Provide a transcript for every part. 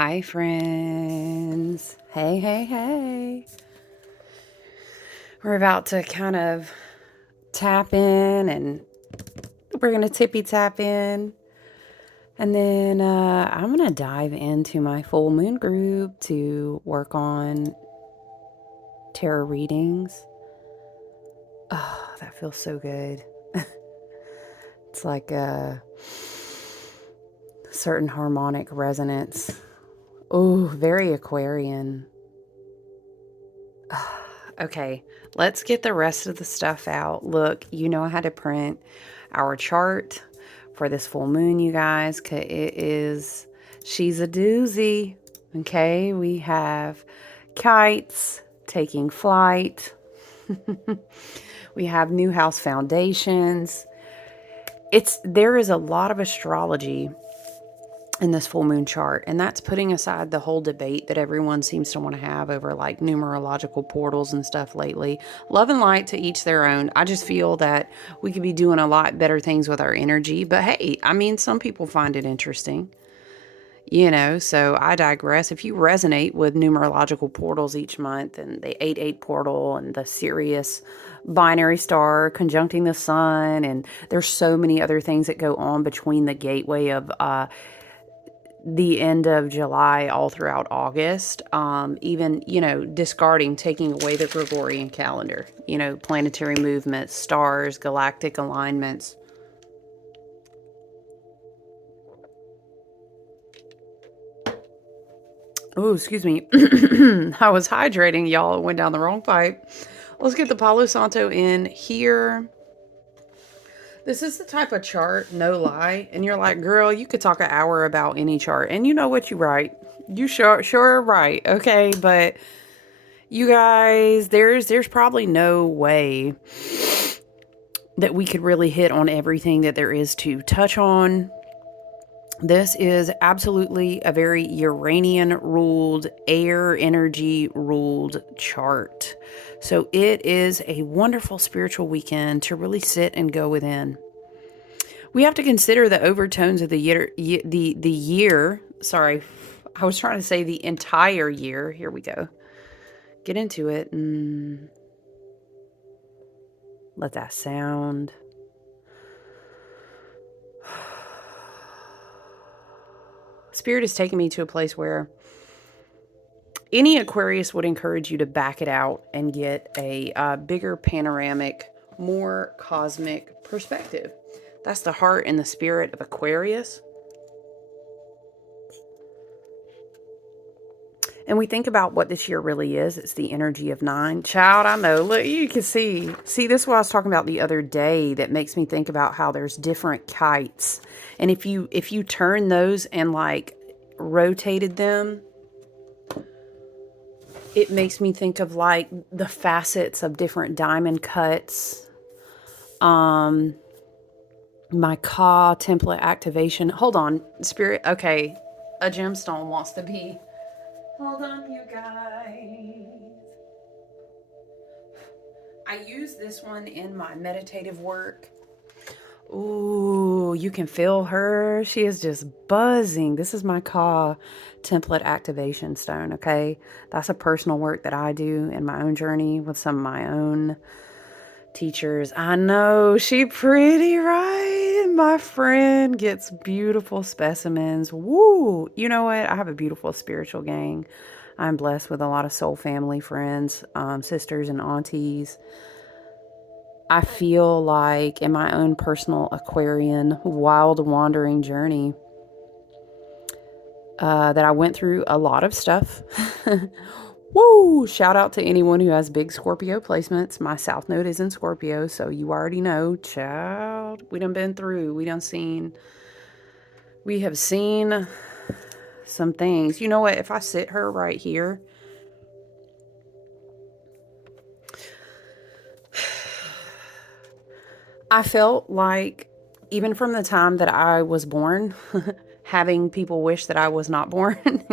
Hi, friends. Hey, hey, hey. We're about to kind of tap in and we're going to tippy tap in. And then I'm going to dive into my full moon group to work on tarot readings. Oh, that feels so good. It's like a certain harmonic resonance. Oh, very Aquarian. Okay, let's get the rest of the stuff out. Look, you know how to print our chart for this full moon, you guys. She's a doozy. Okay, we have kites taking flight. We have new house foundations. There is a lot of astrology in this full moon chart, and that's putting aside the whole debate that everyone seems to want to have over like numerological portals and stuff lately. Love and light to each their own. I just feel that we could be doing a lot better things with our energy, but hey, I mean, some people find it interesting, so I digress. If you resonate with numerological portals each month and the 8-8 portal and the Sirius binary star conjuncting the sun, and there's so many other things that go on between the gateway of the end of July all throughout August, even, discarding, taking away the Gregorian calendar, planetary movements, stars, galactic alignments. Oh, excuse me. I was hydrating, y'all. It went down the wrong pipe. Let's get the Palo Santo in here. This is the type of chart, no lie. And you're like, girl, you could talk an hour about any chart. And you know what you write. You sure are right. Okay. But you guys, there's probably no way that we could really hit on everything that there is to touch on. This is absolutely a very Uranian ruled, air energy ruled chart. So it is a wonderful spiritual weekend to really sit and go within. We have to consider the overtones of the year. Sorry, I was trying to say the entire year. Here we go. Get into it and let that sound. Spirit is taking me to a place where any Aquarius would encourage you to back it out and get a bigger panoramic, more cosmic perspective. That's the heart and the spirit of Aquarius. And we think about what this year really is. It's the energy of 9. Child, I know. Look, you can see. See, this is what I was talking about the other day that makes me think about how there's different kites. And if you turn those and like rotated them, it makes me think of like the facets of different diamond cuts. My Ka template activation. Hold on, Spirit. Okay, a gemstone wants to be. Hold on, you guys. I use this one in my meditative work. Ooh, you can feel her. She is just buzzing. This is my Ka template activation stone, okay? That's a personal work that I do in my own journey with some of my own teachers. I know, she pretty, right? My friend gets beautiful specimens. Woo! You know what? I have a beautiful spiritual gang. I'm blessed with a lot of soul family friends, sisters and aunties. I feel like in my own personal Aquarian wild wandering journey that I went through a lot of stuff. Woo! Shout out to anyone who has big Scorpio placements. My South Node is in Scorpio, so you already know, child. We done been through. We have seen some things. You know what? If I sit her right here, I felt like even from the time that I was born, having people wish that I was not born,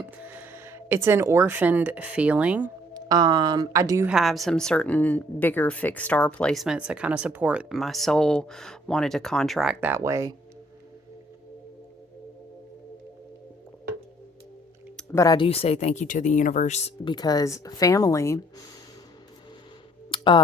it's an orphaned feeling. I do have some certain bigger fixed star placements that kind of support my soul wanted to contract that way. But I do say thank you to the universe, because family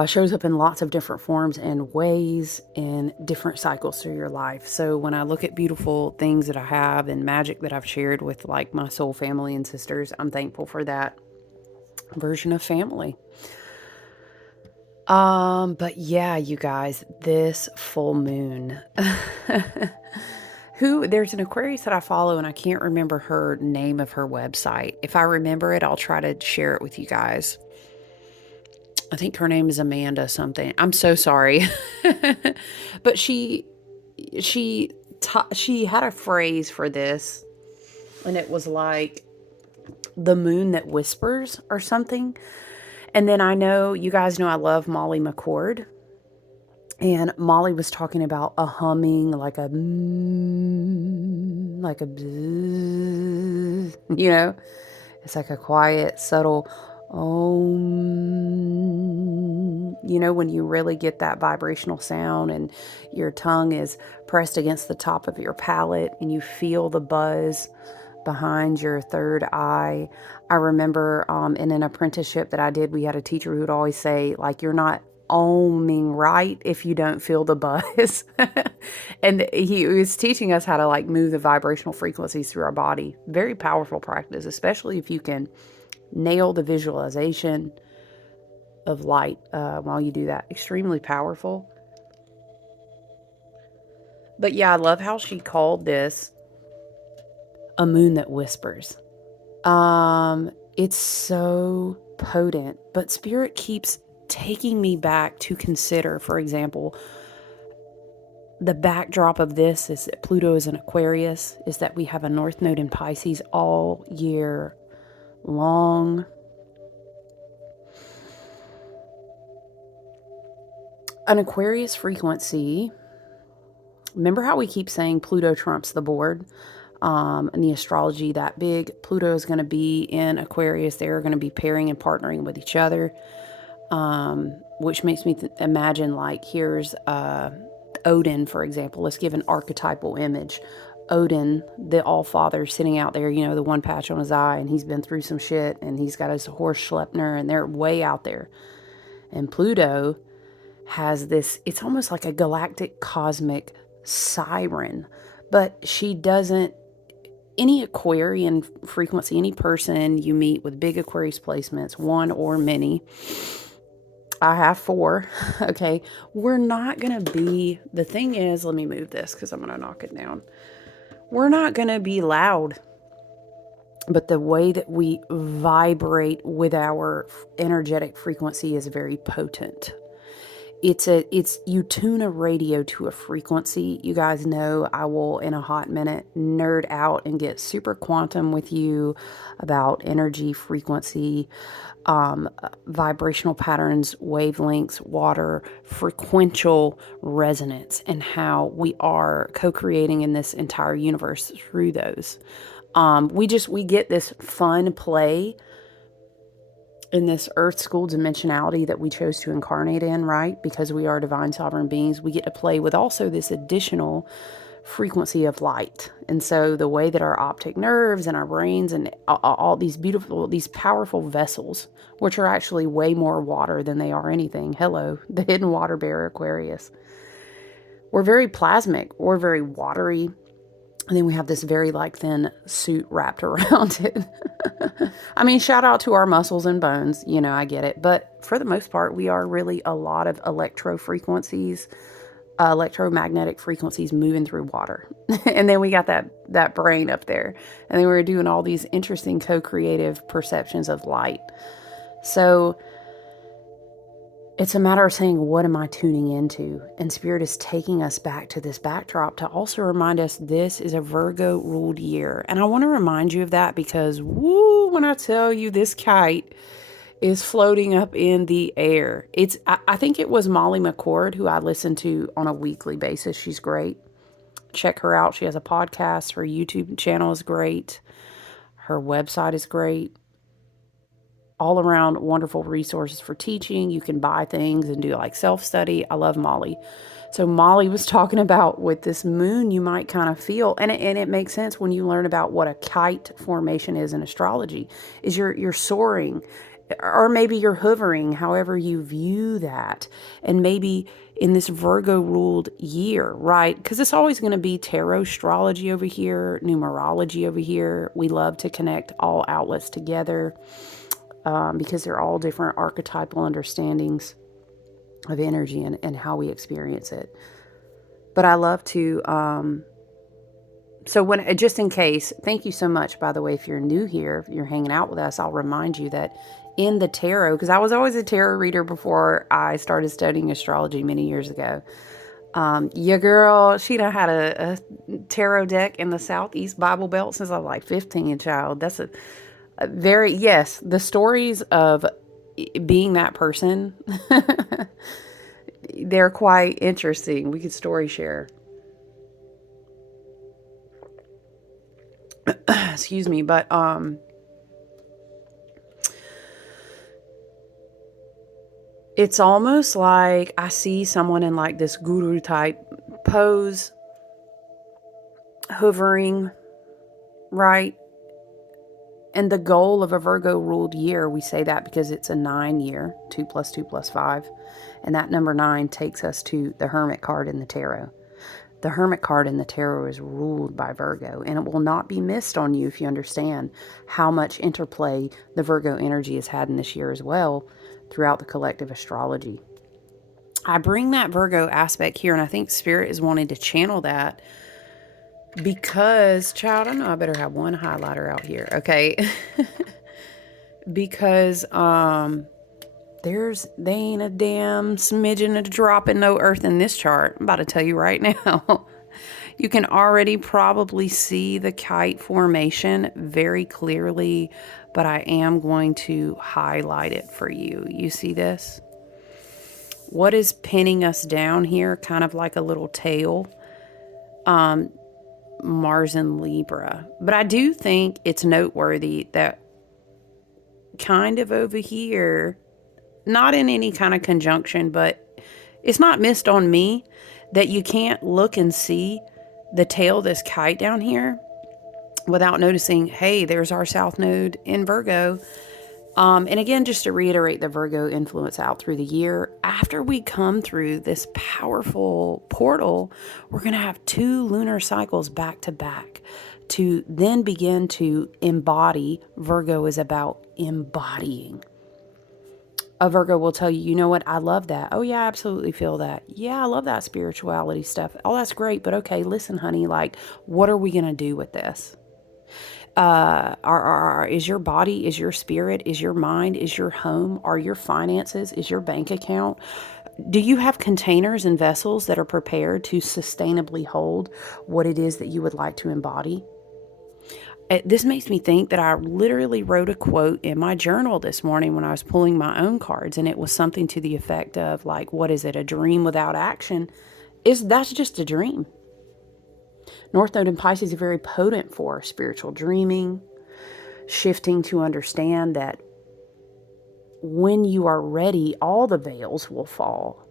shows up in lots of different forms and ways in different cycles through your life. So when I look at beautiful things that I have and magic that I've shared with like my soul family and sisters, I'm thankful for that version of family. But yeah, you guys, this full moon. There's an Aquarius that I follow, and I can't remember her name of her website. If I remember it, I'll try to share it with you guys. I think her name is Amanda something. I'm so sorry. But she she had a phrase for this, and it was like the moon that whispers or something. And then I know you guys know I love Molly McCord. And Molly was talking about a humming, like a like a bzzz, you know, it's like a quiet, subtle you know, when you really get that vibrational sound and your tongue is pressed against the top of your palate and you feel the buzz behind your third eye. I remember in an apprenticeship that I did, we had a teacher who would always say, like, you're not oming right if you don't feel the buzz. And he was teaching us how to like move the vibrational frequencies through our body. Very powerful practice, especially if you can nail the visualization of light while you do that. Extremely powerful. But yeah, I love how she called this a moon that whispers. It's so potent, but Spirit keeps taking me back to consider, for example, the backdrop of this is that Pluto is in Aquarius, is that we have a North Node in Pisces all year long. An Aquarius frequency, remember how we keep saying Pluto trumps the board? In the astrology, that big Pluto is going to be in Aquarius. They're going to be pairing and partnering with each other, which makes me imagine, like, here's Odin, for example. Let's give an archetypal image. Odin, the All-Father, sitting out there, you know, the one patch on his eye, and he's been through some shit, and he's got his horse Schleppner, and they're way out there. And Pluto has this, it's almost like a galactic cosmic siren, but she doesn't, any Aquarian frequency, any person you meet with big Aquarius placements, one or many, I have 4, okay, we're not going to be, the thing is, let me move this because I'm going to knock it down. We're not going to be loud, but the way that we vibrate with our energetic frequency is very potent. It's you tune a radio to a frequency. You guys know I will in a hot minute nerd out and get super quantum with you about energy, frequency, vibrational patterns, wavelengths, water, frequential resonance, and how we are co-creating in this entire universe through those. We get this fun play in this earth school dimensionality that we chose to incarnate in, right? Because we are divine sovereign beings, we get to play with also this additional frequency of light. And so the way that our optic nerves and our brains and all these beautiful, these powerful vessels, which are actually way more water than they are anything. Hello, the hidden water bearer Aquarius. We're very plasmic. We're very watery. And then we have this very like thin suit wrapped around it. I mean, shout out to our muscles and bones. You know, I get it. But for the most part, we are really a lot of electromagnetic frequencies moving through water. And then we got that brain up there. And then we're doing all these interesting co-creative perceptions of light. So it's a matter of saying, what am I tuning into? And Spirit is taking us back to this backdrop to also remind us this is a Virgo ruled year. And I want to remind you of that because, woo, when I tell you this kite is floating up in the air. I think it was Molly McCord who I listen to on a weekly basis. She's great. Check her out. She has a podcast. Her YouTube channel is great. Her website is great. all around wonderful resources for teaching. You can buy things and do like self-study. I love Molly. So Molly was talking about with this moon, you might kind of feel, and it makes sense when you learn about what a kite formation is in astrology, is you're soaring, or maybe you're hovering, however you view that. And maybe in this Virgo ruled year, right? Because it's always going to be tarot astrology over here, numerology over here. We love to connect all outlets together because they're all different archetypal understandings of energy and how we experience it. But I love to, so when, just in case, thank you so much, by the way, if you're new here, if you're hanging out with us, I'll remind you that in the tarot, because I was always a tarot reader before I started studying astrology many years ago. Your girl, she done had a tarot deck in the Southeast Bible Belt since I was like 15, child. That's a very, yes, the stories of being that person, they're quite interesting. We could story share. Excuse me, but it's almost like I see someone in like this guru type pose, hovering, right? And the goal of a Virgo ruled year, we say that because it's a 9 year, 2 plus 2 plus 5. And that number 9 takes us to the Hermit card in the tarot. The Hermit card in the tarot is ruled by Virgo, and it will not be missed on you if you understand how much interplay the Virgo energy has had in this year as well throughout the collective astrology. I bring that Virgo aspect here, and I think Spirit is wanting to channel that because, child, I know I better have one highlighter out here, okay? Because they ain't a damn smidgen of drop in no earth in this chart. I'm about to tell you right now. You can already probably see the kite formation very clearly, but I am going to highlight it for you. You see this? What is pinning us down here? Kind of like a little tail. Mars and Libra. But I do think it's noteworthy that kind of over here, not in any kind of conjunction, but it's not missed on me that you can't look and see the tail of this kite down here without noticing, hey, there's our South Node in Virgo. And again, just to reiterate the Virgo influence out through the year, after we come through this powerful portal, we're going to have 2 lunar cycles back to back to then begin to embody. Virgo is about embodying. A Virgo will tell you, you know what, I love that. Oh yeah, I absolutely feel that. Yeah, I love that spirituality stuff. Oh, that's great. But okay, listen, honey, like, what are we going to do with this? Is your body, is your spirit, is your mind, is your home, are your finances, is your bank account? Do you have containers and vessels that are prepared to sustainably hold what it is that you would like to embody? This makes me think that I literally wrote a quote in my journal this morning when I was pulling my own cards, and it was something to the effect of like, what is it? A dream without action? That's just a dream. North Node in Pisces are very potent for spiritual dreaming, shifting to understand that when you are ready, all the veils will fall.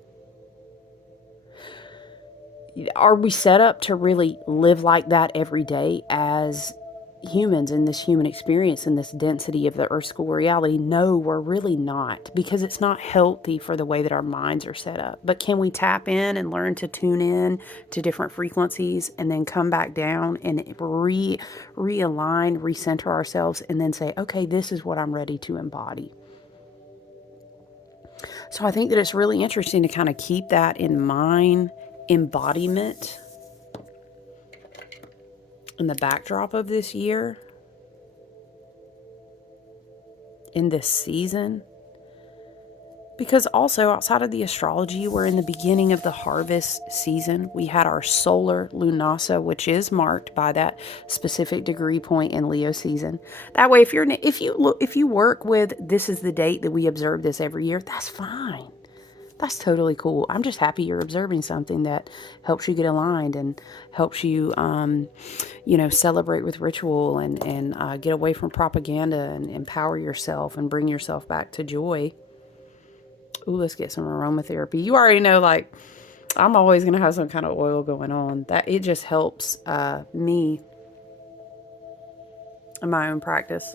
Are we set up to really live like that every day as humans in this human experience, in this density of the earth school reality? No, we're really not, because it's not healthy for the way that our minds are set up. But can we tap in and learn to tune in to different frequencies and then come back down and realign, recenter ourselves, and then say, okay, this is what I'm ready to embody. So I think that it's really interesting to kind of keep that in mind. Embodiment in the backdrop of this year, in this season, because also outside of the astrology, we're in the beginning of the harvest season. We had our solar lunasa, which is marked by that specific degree point in Leo season. That way, if you work with, this is the date that we observe this every year, that's fine. That's totally cool. I'm just happy you're observing something that helps you get aligned and helps you, you know, celebrate with ritual and get away from propaganda and empower yourself and bring yourself back to joy. Ooh, let's get some aromatherapy. You already know, like, I'm always going to have some kind of oil going on. That it just helps me in my own practice.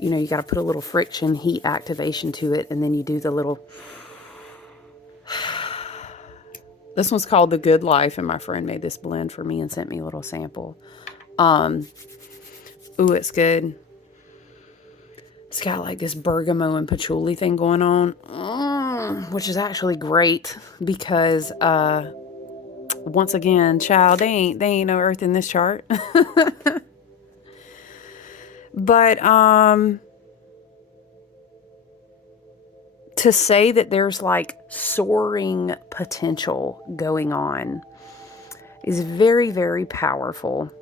You know, you got to put a little friction, heat activation to it, and then you do the little... This one's called The Good Life, and my friend made this blend for me and sent me a little sample. Ooh, it's good. It's got like this bergamot and patchouli thing going on, which is actually great because, once again, child, they ain't no earth in this chart. But, to say that there's like soaring potential going on is very, very powerful.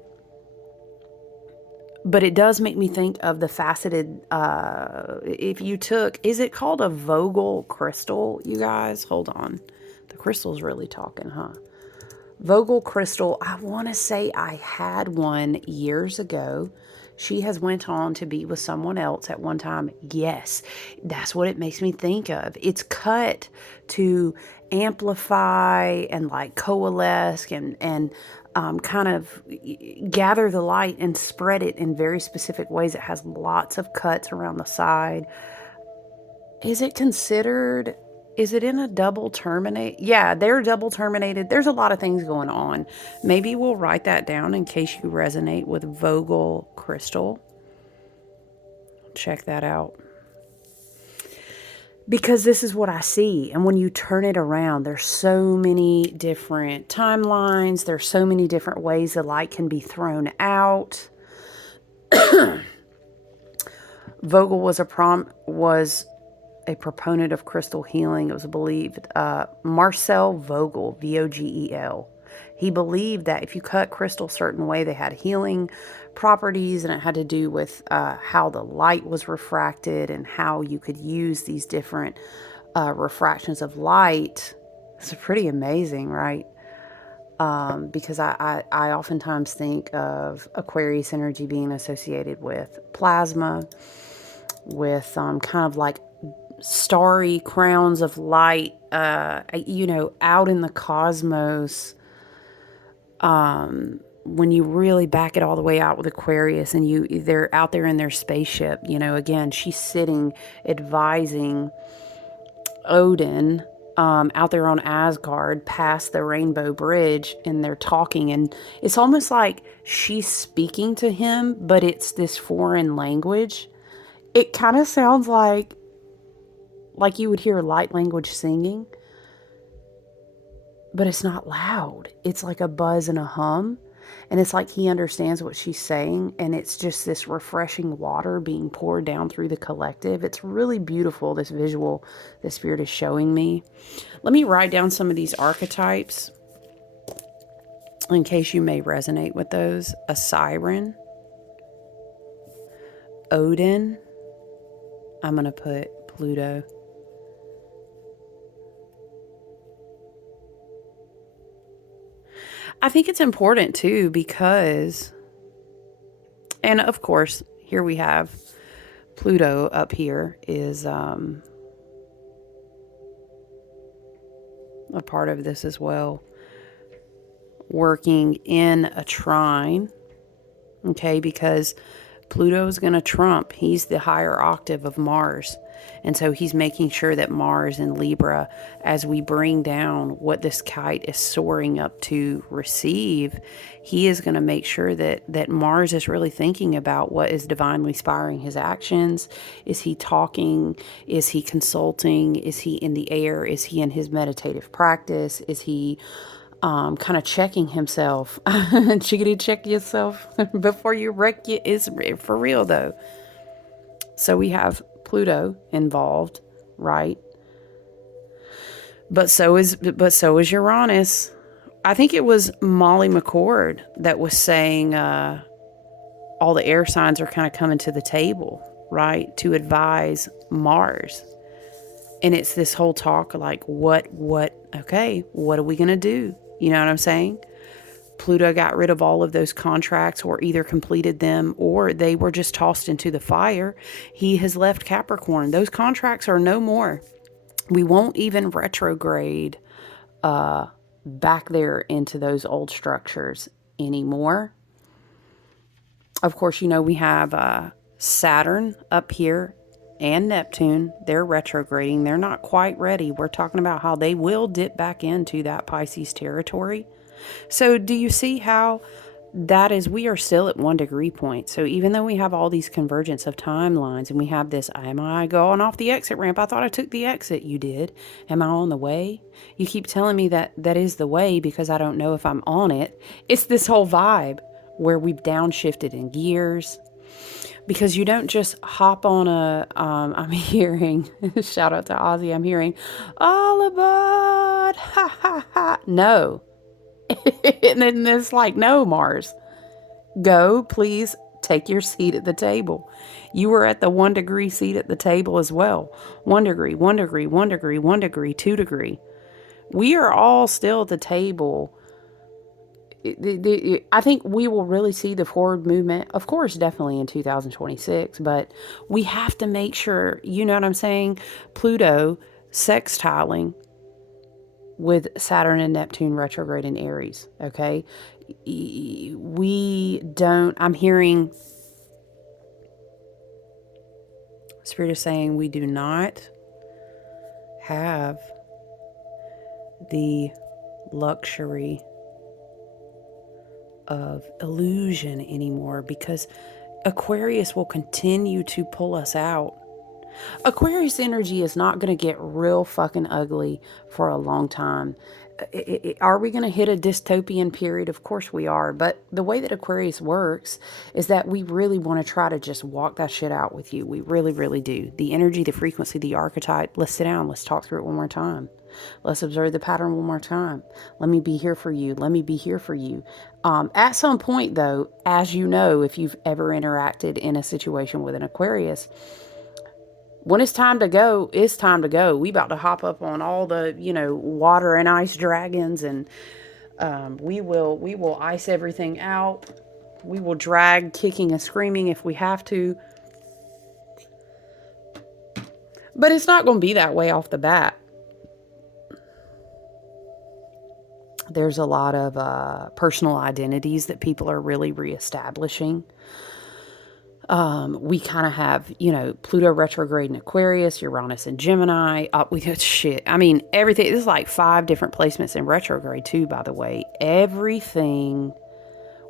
But it does make me think of the faceted, if you took, is it called a Vogel crystal, you guys? Hold on. The crystal's really talking, huh? Vogel crystal, I want to say I had one years ago. She has went on to be with someone else at one time. Yes, that's what it makes me think of. It's cut to amplify and like coalesce and kind of gather the light and spread it in very specific ways. It has lots of cuts around the side. Is it considered... Is it in a double terminate? Yeah, they're double terminated. There's a lot of things going on. Maybe we'll write that down in case you resonate with Vogel crystal. Check that out. Because this is what I see. And when you turn it around, there's so many different timelines. There's so many different ways the light can be thrown out. Vogel was a proponent of crystal healing. It was believed, Marcel Vogel, Vogel. He believed that if you cut crystal a certain way, they had healing properties, and it had to do with how the light was refracted and how you could use these different refractions of light. It's pretty amazing, right? Because I oftentimes think of Aquarius energy being associated with plasma, with kind of like starry crowns of light, you know, out in the cosmos. When you really back it all the way out with Aquarius and they're out there in their spaceship, you know, again, she's sitting advising Odin, out there on Asgard past the Rainbow Bridge, and they're talking, and it's almost like she's speaking to him, but it's this foreign language. It kind of sounds like you would hear light language singing, but it's not loud. It's like a buzz and a hum, and it's like he understands what she's saying, and it's just this refreshing water being poured down through the collective. It's really beautiful, this visual the Spirit is showing me. Let me write down some of these archetypes in case you may resonate with those. A siren, Odin, I'm going to put Pluto, I think it's important too because, and of course, here we have Pluto up here is a part of this as well, working in a trine, okay, because Pluto is going to trump, he's the higher octave of Mars. And so he's making sure that Mars in Libra, as we bring down what this kite is soaring up to receive, he is going to make sure that Mars is really thinking about what is divinely inspiring his actions. Is he talking? Is he consulting? Is he in the air? Is he in his meditative practice? Is he kind of checking himself? Chickadee, check yourself before you wreck you. Is for real though. So we have Pluto involved, right? But so is Uranus. I think it was Molly McCord that was saying all the air signs are kind of coming to the table, right, to advise Mars. And it's this whole talk like, okay, what are we going to do? You know what I'm saying? Pluto got rid of all of those contracts, or either completed them, or they were just tossed into the fire. He has left Capricorn. Those contracts are no more. We won't even retrograde back there into those old structures anymore. Of course, we have Saturn up here and Neptune. They're retrograding. They're not quite ready. We're talking about how they will dip back into that Pisces territory. So do you see how that is, we are still at 1 degree point. So even though we have all these convergence of timelines, and we have this, am I going off the exit ramp? I thought I took the exit. You did. Am I on the way? You keep telling me that is the way because I don't know if I'm on it. It's this whole vibe where we've downshifted in gears. Because you don't just hop on I'm hearing, shout out to Ozzy, I'm hearing, all aboard, ha ha ha. No. And then it's like, no, Mars, go, please take your seat at the table. You were at the 1 degree seat at the table as well. 1 degree, 1 degree, 1 degree, 1 degree, 2 degree. We are all still at the table. I think we will really see the forward movement, of course, definitely in 2026, but we have to make sure, you know what I'm saying? Pluto sextiling with Saturn and Neptune retrograde in Aries, okay? I'm hearing Spirit is saying we do not have the luxury of illusion anymore, because Aquarius will continue to pull us out. Aquarius energy is not going to get real fucking ugly for a long time. Are we going to hit a dystopian period? Of course we are. But the way that Aquarius works is that we really want to try to just walk that shit out with you. We really, really do. The energy, the frequency, the archetype. Let's sit down. Let's talk through it one more time. Let's observe the pattern one more time. Let me be here for you. Let me be here for you. At some point, though, as you know, if you've ever interacted in a situation with an Aquarius, when it's time to go, it's time to go. We about to hop up on all the, water and ice dragons, and we will ice everything out. We will drag kicking and screaming if we have to. But it's not going to be that way off the bat. There's a lot of personal identities that people are really reestablishing. We kind of have, Pluto retrograde in Aquarius, Uranus in Gemini. We got shit. I mean, everything. This is like 5 different placements in retrograde too, by the way. Everything.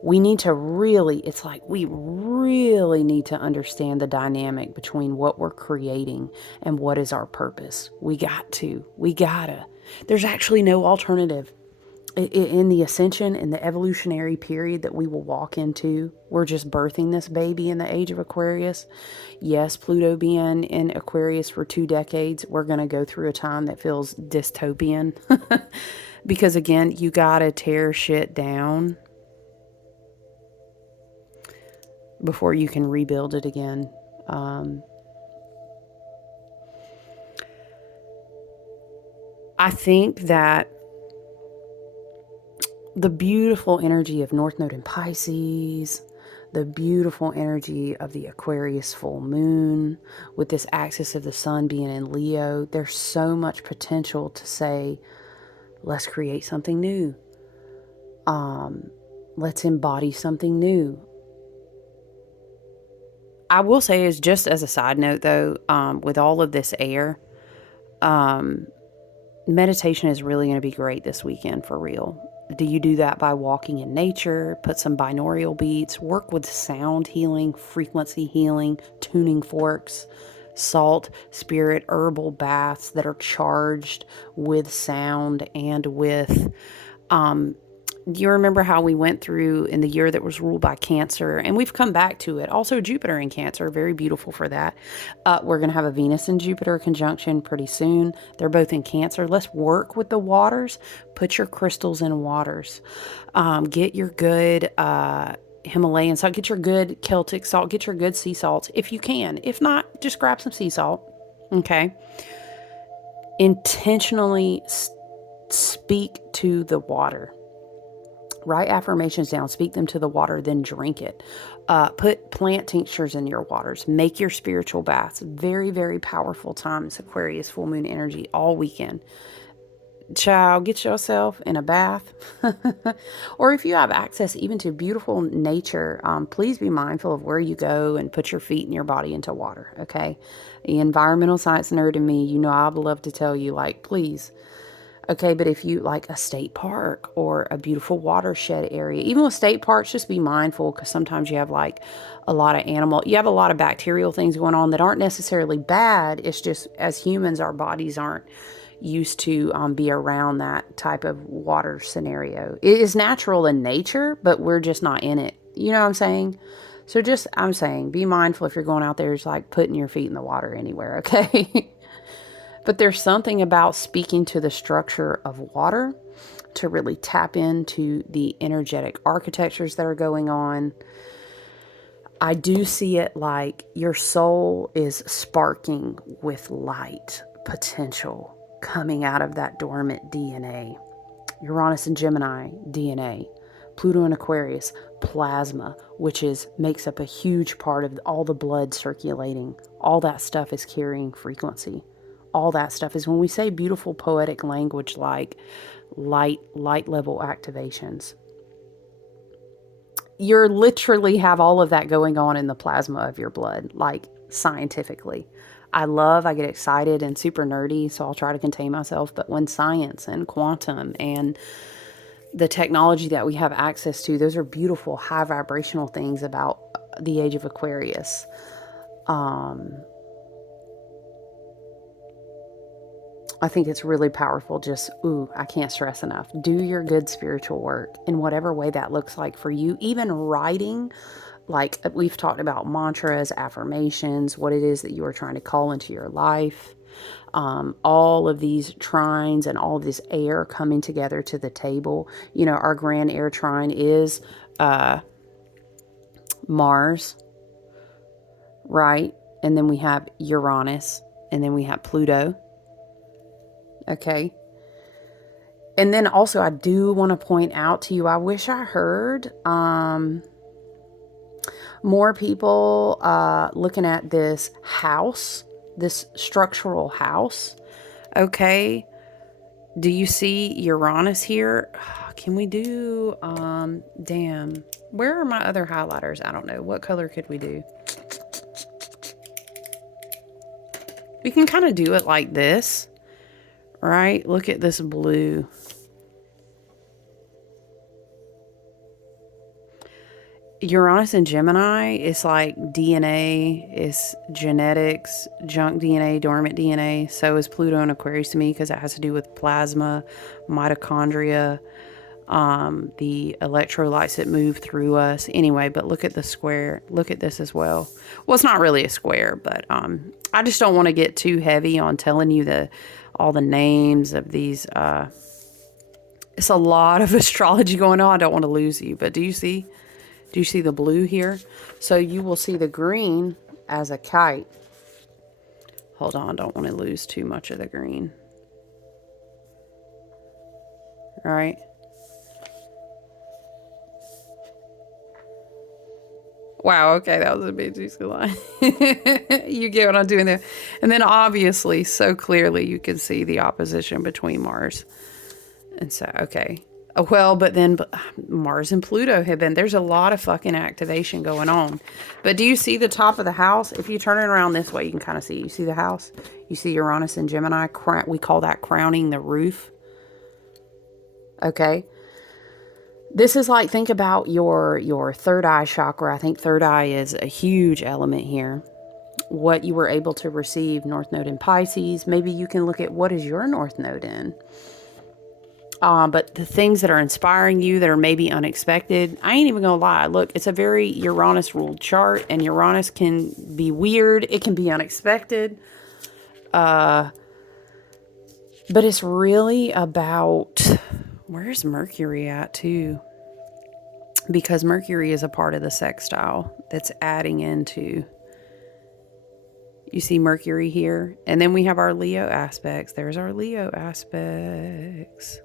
We need to really, it's like we really need to understand the dynamic between what we're creating and what is our purpose. We gotta. There's actually no alternative. In the ascension, in the evolutionary period that we will walk into, we're just birthing this baby in the age of Aquarius. Yes, Pluto being in Aquarius for 2 decades, we're going to go through a time that feels dystopian. Because again, you got to tear shit down before you can rebuild it again. I think that the beautiful energy of North Node in Pisces, the beautiful energy of the Aquarius full moon, with this axis of the sun being in Leo, there's so much potential to say, let's create something new. Let's embody something new. I will say, is just as a side note though, with all of this air, meditation is really going to be great this weekend for real. Do you do that by walking in nature, put some binaural beats, work with sound healing, frequency healing, tuning forks, salt, spirit, herbal baths that are charged with sound and with, do you remember how we went through in the year that was ruled by Cancer? And we've come back to it. Also, Jupiter in Cancer, very beautiful for that. We're going to have a Venus and Jupiter conjunction pretty soon. They're both in Cancer. Let's work with the waters. Put your crystals in waters. Get your good Himalayan salt. Get your good Celtic salt. Get your good sea salts if you can. If not, just grab some sea salt. Okay. intentionally speak to the water. Write affirmations down, speak them to the water, then drink it. Put plant tinctures in your waters. Make your spiritual baths. Very, very powerful times, Aquarius full moon energy all weekend. Child, get yourself in a bath. Or if you have access even to beautiful nature, please be mindful of where you go and put your feet and your body into water, okay? The environmental science nerd in me, you know, I would love to tell you, like, please. Okay, but if you like a state park or a beautiful watershed area, even with state parks, just be mindful because sometimes you have like a lot of you have a lot of bacterial things going on that aren't necessarily bad. It's just as humans, our bodies aren't used to be around that type of water scenario. It is natural in nature, but we're just not in it. You know what I'm saying? So just, I'm saying, be mindful if you're going out there, just like putting your feet in the water anywhere, okay? But there's something about speaking to the structure of water to really tap into the energetic architectures that are going on. I do see it like your soul is sparking with light potential coming out of that dormant DNA. Uranus and Gemini, DNA. Pluto and Aquarius, plasma, which makes up a huge part of all the blood circulating. All that stuff is carrying frequency. All that stuff is when we say beautiful poetic language like light level activations. You literally have all of that going on in the plasma of your blood, like scientifically. I get excited and super nerdy, so I'll try to contain myself. But when science and quantum and the technology that we have access to, those are beautiful, high vibrational things about the age of Aquarius. I think it's really powerful. Just, I can't stress enough. Do your good spiritual work in whatever way that looks like for you. Even writing, like we've talked about mantras, affirmations, what it is that you are trying to call into your life. All of these trines and all of this air coming together to the table. You know, our grand air trine is Mars, right? And then we have Uranus, and then we have Pluto. Okay. And then also I do want to point out to you, I wish I heard more people looking at this house, this structural house. Okay. Do you see Uranus here? Can we do, damn, where are my other highlighters? I don't know. What color could we do? We can kind of do it like this. Right? Look at this blue. Uranus and Gemini is like DNA, is genetics, junk DNA, dormant DNA. So is Pluto and Aquarius to me because it has to do with plasma, mitochondria, the electrolytes that move through us. Anyway, but look at the square. Look at this as well. Well, it's not really a square, but I just don't want to get too heavy on telling you all the names of these. It's a lot of astrology going on. I don't want to lose you, but do you see the blue here? So you will see the green as a kite. Hold on, don't want to lose too much of the green. All right. Wow, okay, that was a bit too line. You get what I'm doing there. And then obviously, so clearly, you can see the opposition between Mars. And so, okay. Well, but then Mars and Pluto have been, there's a lot of fucking activation going on. But do you see the top of the house? If you turn it around this way, you can kind of see. You see the house? You see Uranus and Gemini? We call that crowning the roof. Okay. This is like, think about your third eye chakra. I think third eye is a huge element here. What you were able to receive, North Node in Pisces. Maybe you can look at what is your North Node in. But the things that are inspiring you that are maybe unexpected, I ain't even gonna lie. Look, it's a very Uranus ruled chart, and Uranus can be weird. It can be unexpected. But it's really about, where's Mercury at too? Because Mercury is a part of the sextile that's adding into You see Mercury here. And then we have our Leo aspects. There's our Leo aspects.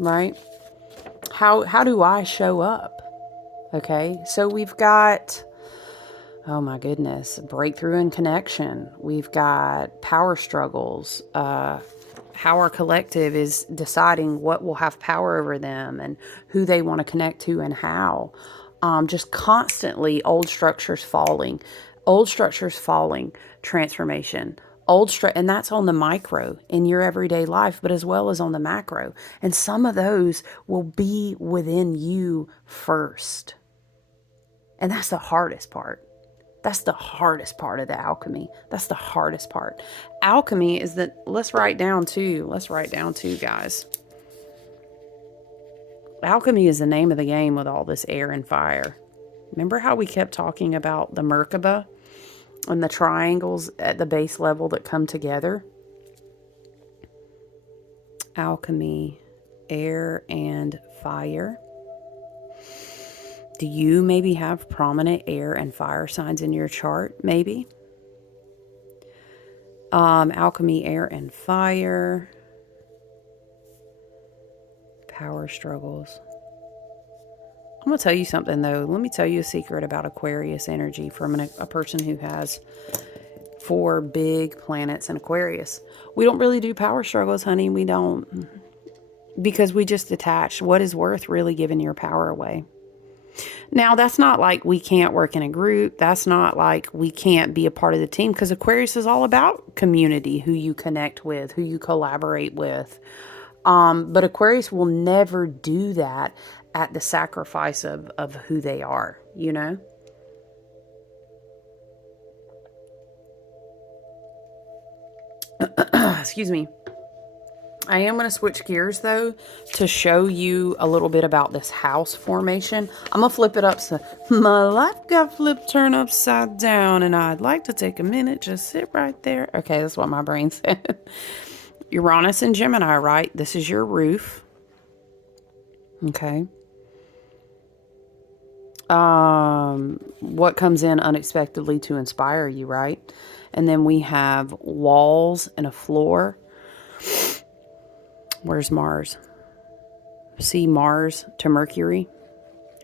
Right? How do I show up? Okay, so we've got, oh my goodness, breakthrough and connection. We've got power struggles, how our collective is deciding what will have power over them and who they want to connect to and how. Just constantly old structures falling, transformation, and that's on the micro in your everyday life, but as well as on the macro. And some of those will be within you first. And that's the hardest part. That's the hardest part of the alchemy. That's the hardest part. Alchemy is that, let's write down too, guys. Alchemy is the name of the game with all this air and fire. Remember how we kept talking about the Merkaba and the triangles at the base level that come together? Alchemy, air and fire. Do you maybe have prominent air and fire signs in your chart? Maybe. Alchemy, air and fire. Power struggles. I'm going to tell you something, though. Let me tell you a secret about Aquarius energy from a person who has 4 big planets in Aquarius. We don't really do power struggles, honey. We don't. Because we just detach. What is worth really giving your power away? Now, that's not like we can't work in a group. That's not like we can't be a part of the team, because Aquarius is all about community, who you connect with, who you collaborate with. But Aquarius will never do that at the sacrifice of who they are, you know? Excuse me. I am going to switch gears, though, to show you a little bit about this house formation. I'm going to flip it up. So my life got flipped, turned upside down, and I'd like to take a minute, just sit right there. Okay, that's what my brain said. Uranus and Gemini, right? This is your roof. Okay. What comes in unexpectedly to inspire you, right? And then we have walls and a floor. Where's Mars? See Mars to Mercury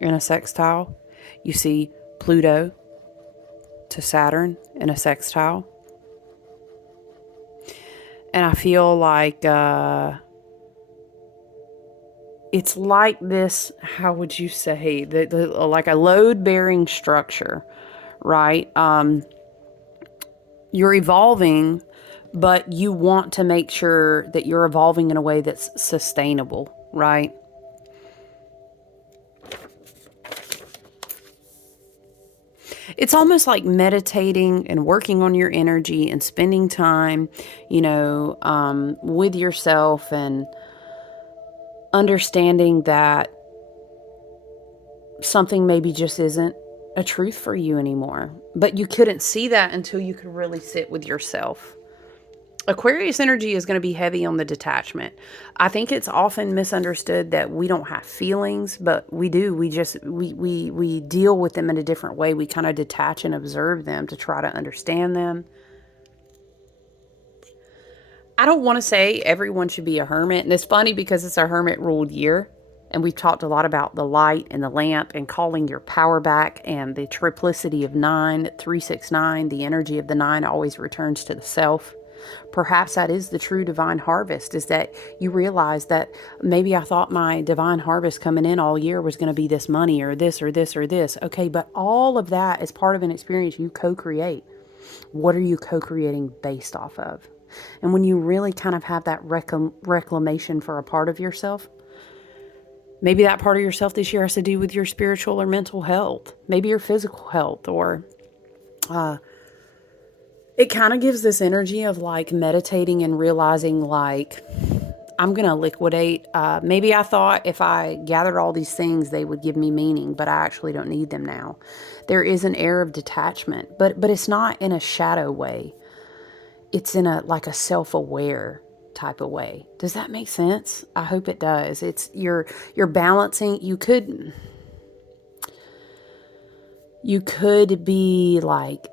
in a sextile. You see Pluto to Saturn in a sextile. And I feel like it's like this, how would you say, like a load-bearing structure, right? You're evolving, but you want to make sure that you're evolving in a way that's sustainable, right? It's almost like meditating and working on your energy and spending time, you know, with yourself and understanding that something maybe just isn't a truth for you anymore. But you couldn't see that until you could really sit with yourself. Aquarius energy is going to be heavy on the detachment. I think it's often misunderstood that we don't have feelings, but we do. We deal with them in a different way. We kind of detach and observe them to try to understand them. I don't want to say everyone should be a hermit. And it's funny because it's a hermit ruled year. And we've talked a lot about the light and the lamp and calling your power back and the triplicity of 9, 369. The energy of the 9 always returns to the self. Perhaps that is the true divine harvest, is that you realize that maybe I thought my divine harvest coming in all year was going to be this money or this or this or this. Okay, but all of that is part of an experience you co-create. What are you co-creating based off of? And when you really kind of have that reclamation for a part of yourself, maybe that part of yourself this year has to do with your spiritual or mental health, maybe your physical health, or it kind of gives this energy of like meditating and realizing like, I'm going to liquidate. Maybe I thought if I gathered all these things, they would give me meaning, but I actually don't need them now. There is an air of detachment, but it's not in a shadow way. It's in like a self-aware type of way. Does that make sense? I hope it does. It's you're balancing. You could be like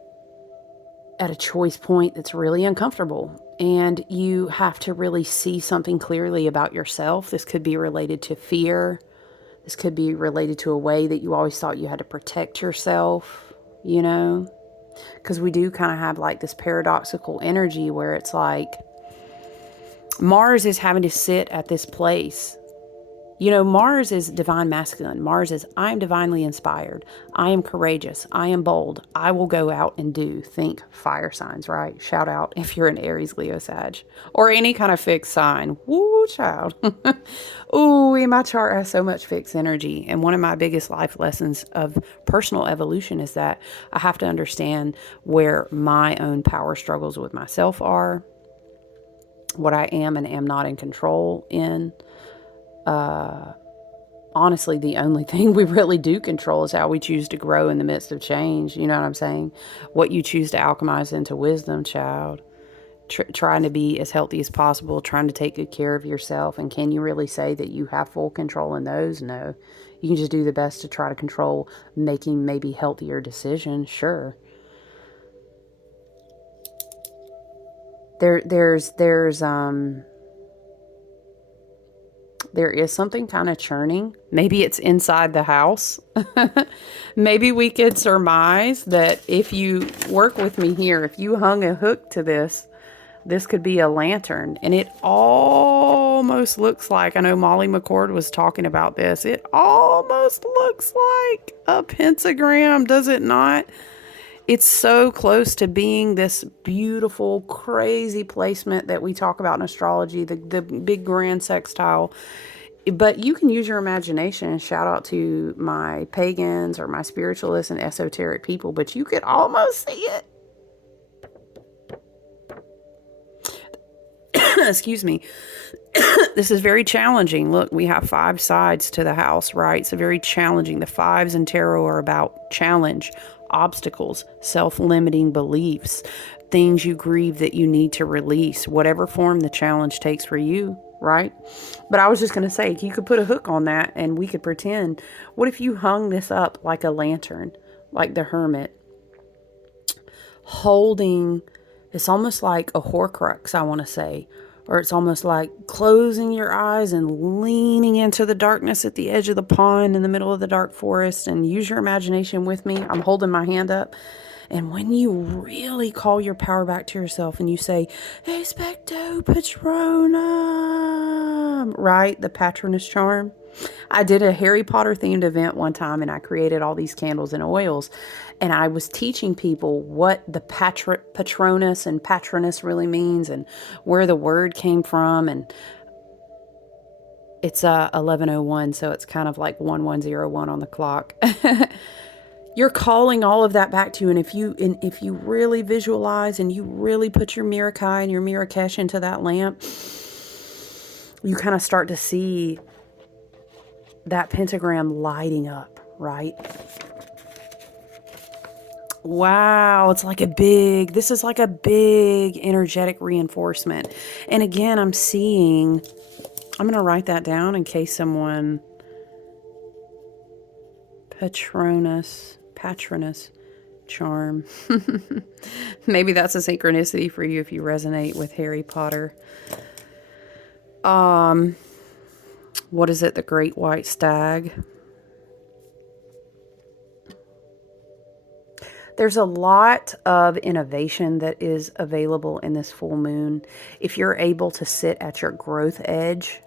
at a choice point that's really uncomfortable. And you have to really see something clearly about yourself. This could be related to fear. This could be related to a way that you always thought you had to protect yourself, you know? Because we do kind of have like this paradoxical energy where it's like Mars is having to sit at this place. You know, Mars is divine masculine. Mars is, I am divinely inspired. I am courageous. I am bold. I will go out and do. Think fire signs, right? Shout out if you're an Aries, Leo, Sag, or any kind of fixed sign. Woo, child. Ooh, in my chart has so much fixed energy. And one of my biggest life lessons of personal evolution is that I have to understand where my own power struggles with myself are, what I am and am not in control in. Honestly, the only thing we really do control is how we choose to grow in the midst of change. You know what I'm saying? What you choose to alchemize into wisdom, child. Trying to be as healthy as possible, trying to take good care of yourself. And can you really say that you have full control in those? No. You can just do the best to try to control making maybe healthier decisions. Sure. There is something kind of churning. Maybe it's inside the house. Maybe we could surmise that if you work with me here, if you hung a hook to this, this could be a lantern. And it almost looks like, I know Molly McCord was talking about this, it almost looks like a pentagram, does it not? It's so close to being this beautiful, crazy placement that we talk about in astrology, the big grand sextile. But you can use your imagination. Shout out to my pagans or my spiritualists and esoteric people, but you could almost see it. Excuse me. This is very challenging. Look, we have 5 sides to the house, right? So very challenging. The 5s in tarot are about challenge, obstacles, self-limiting beliefs, things you grieve that you need to release, whatever form the challenge takes for you, right? But I was just going to say, you could put a hook on that and we could pretend, what if you hung this up like a lantern, like the hermit, holding, it's almost like a Horcrux, I want to say, or it's almost like closing your eyes and leaning into the darkness at the edge of the pond in the middle of the dark forest, and use your imagination with me. I'm holding my hand up. And when you really call your power back to yourself and you say, Expecto Patronum, right? The Patronus charm. I did a Harry Potter themed event one time and I created all these candles and oils. And I was teaching people what the Patronus and Patronus really means and where the word came from. And it's 11:01, so it's kind of like 1101 on the clock. You're calling all of that back to you. And if you really visualize and you really put your Mirakai and your Mirakesh into that lamp, you kind of start to see that pentagram lighting up, right? Wow, this is like a big energetic reinforcement. And again, I'm going to write that down in case someone, Patronus charm. Maybe that's a synchronicity for you if you resonate with Harry Potter. What is it? The Great White Stag. There's a lot of innovation that is available in this full moon. If you're able to sit at your growth edge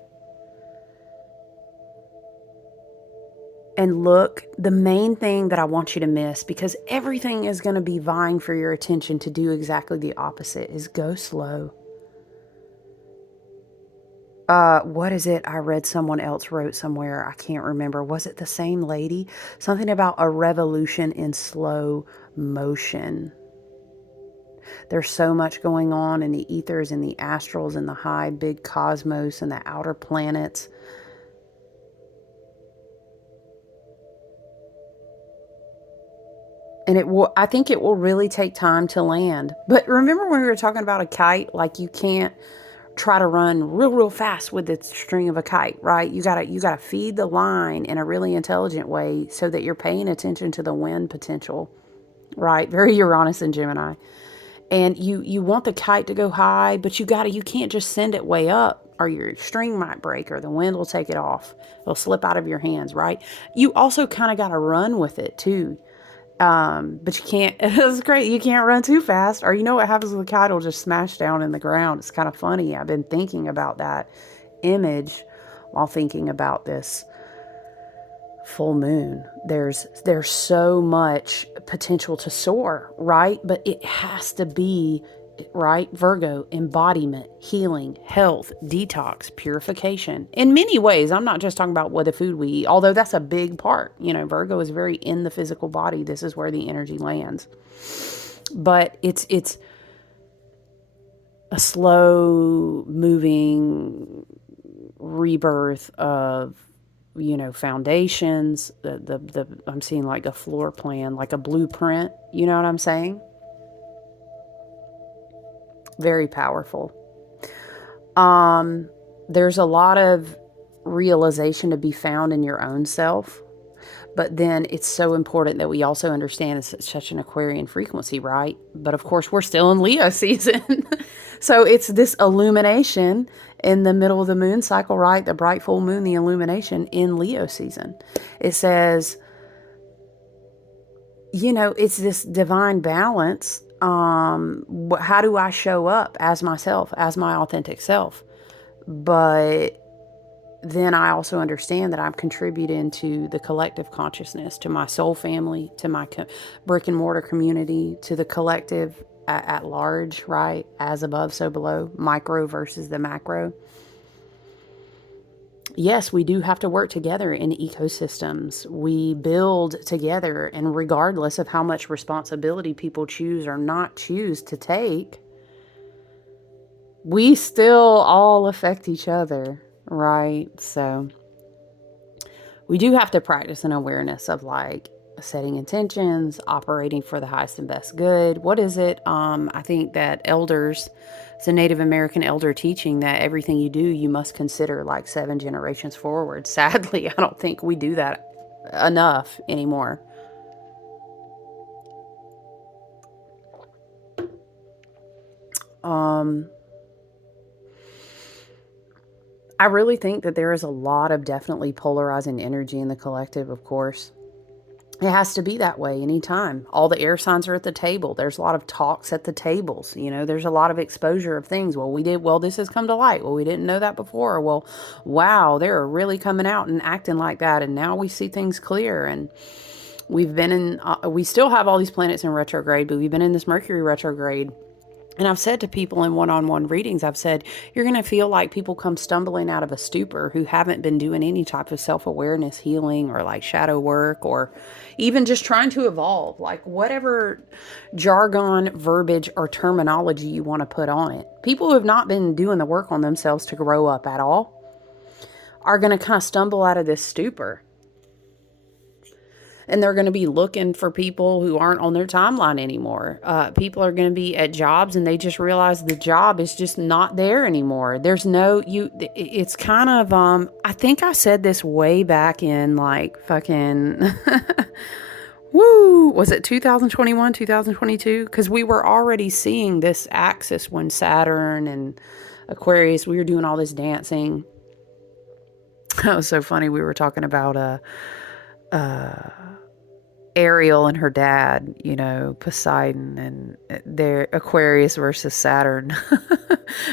and look, the main thing that I want you to miss, because everything is going to be vying for your attention to do exactly the opposite, is go slow. What is it? I read someone else wrote somewhere. I can't remember. Was it the same lady? Something about a revolution in slow motion. There's so much going on in the ethers and the astrals and the high big cosmos and the outer planets. And I think it will really take time to land. But remember when we were talking about a kite, like you can't try to run real fast with the string of a kite, right? You gotta feed the line in a really intelligent way so that you're paying attention to the wind potential, right? Very Uranus and Gemini. And you want the kite to go high, but you can't just send it way up, or your string might break, or the wind will take it off. It'll slip out of your hands, right? You also kind of got to run with it too. But you can't, it's great. You can't run too fast, or you know what happens with the kite will just smash down in the ground. It's kind of funny. I've been thinking about that image while thinking about this full moon. There's so much potential to soar, right? But it has to be, right? Virgo, embodiment, healing, health, detox, purification. In many ways, I'm not just talking about what the food we eat, although that's a big part. You know, Virgo is very in the physical body. This is where the energy lands. But it's a slow moving rebirth of, you know, foundations. I'm seeing like a floor plan, like a blueprint. You know what I'm saying? Very powerful. There's a lot of realization to be found in your own self. But then it's so important that we also understand it's such an Aquarian frequency, right? But of course, we're still in Leo season. So it's this illumination in the middle of the moon cycle, right? The bright full moon, the illumination in Leo season. It says, you know, it's this divine balance. How do I show up as myself, as my authentic self? But then I also understand that I'm contributing to the collective consciousness, to my soul family, to my brick and mortar community, to the collective at large, right? As above, so below, micro versus the macro. Yes, we do have to work together in ecosystems. We build together, and regardless of how much responsibility people choose or not choose to take, we still all affect each other, right? So we do have to practice an awareness of like setting intentions, operating for the highest and best good. What is it? I think that elders, it's a Native American elder teaching that everything you do, you must consider like 7 generations forward. Sadly, I don't think we do that enough anymore. I really think that there is a lot of definitely polarizing energy in the collective, of course. It has to be that way anytime. All the air signs are at the table. There's a lot of talks at the tables. You know, there's a lot of exposure of things. Well, this has come to light. Well, we didn't know that before. Well, wow, they're really coming out and acting like that. And now we see things clear. And we've been in, we still have all these planets in retrograde, but we've been in this Mercury retrograde. And I've said to people in one-on-one readings, I've said, you're going to feel like people come stumbling out of a stupor who haven't been doing any type of self-awareness healing or like shadow work or even just trying to evolve, like whatever jargon, verbiage, or terminology you want to put on it. People who have not been doing the work on themselves to grow up at all are going to kind of stumble out of this stupor. And they're going to be looking for people who aren't on their timeline anymore. People are going to be at jobs and they just realize the job is just not there anymore. There's no, it's kind of, I think I said this way back in like fucking, woo, was it 2021, 2022? Because we were already seeing this axis when Saturn and Aquarius, we were doing all this dancing. That was so funny. We were talking about, Ariel and her dad, you know, Poseidon, and their Aquarius versus Saturn,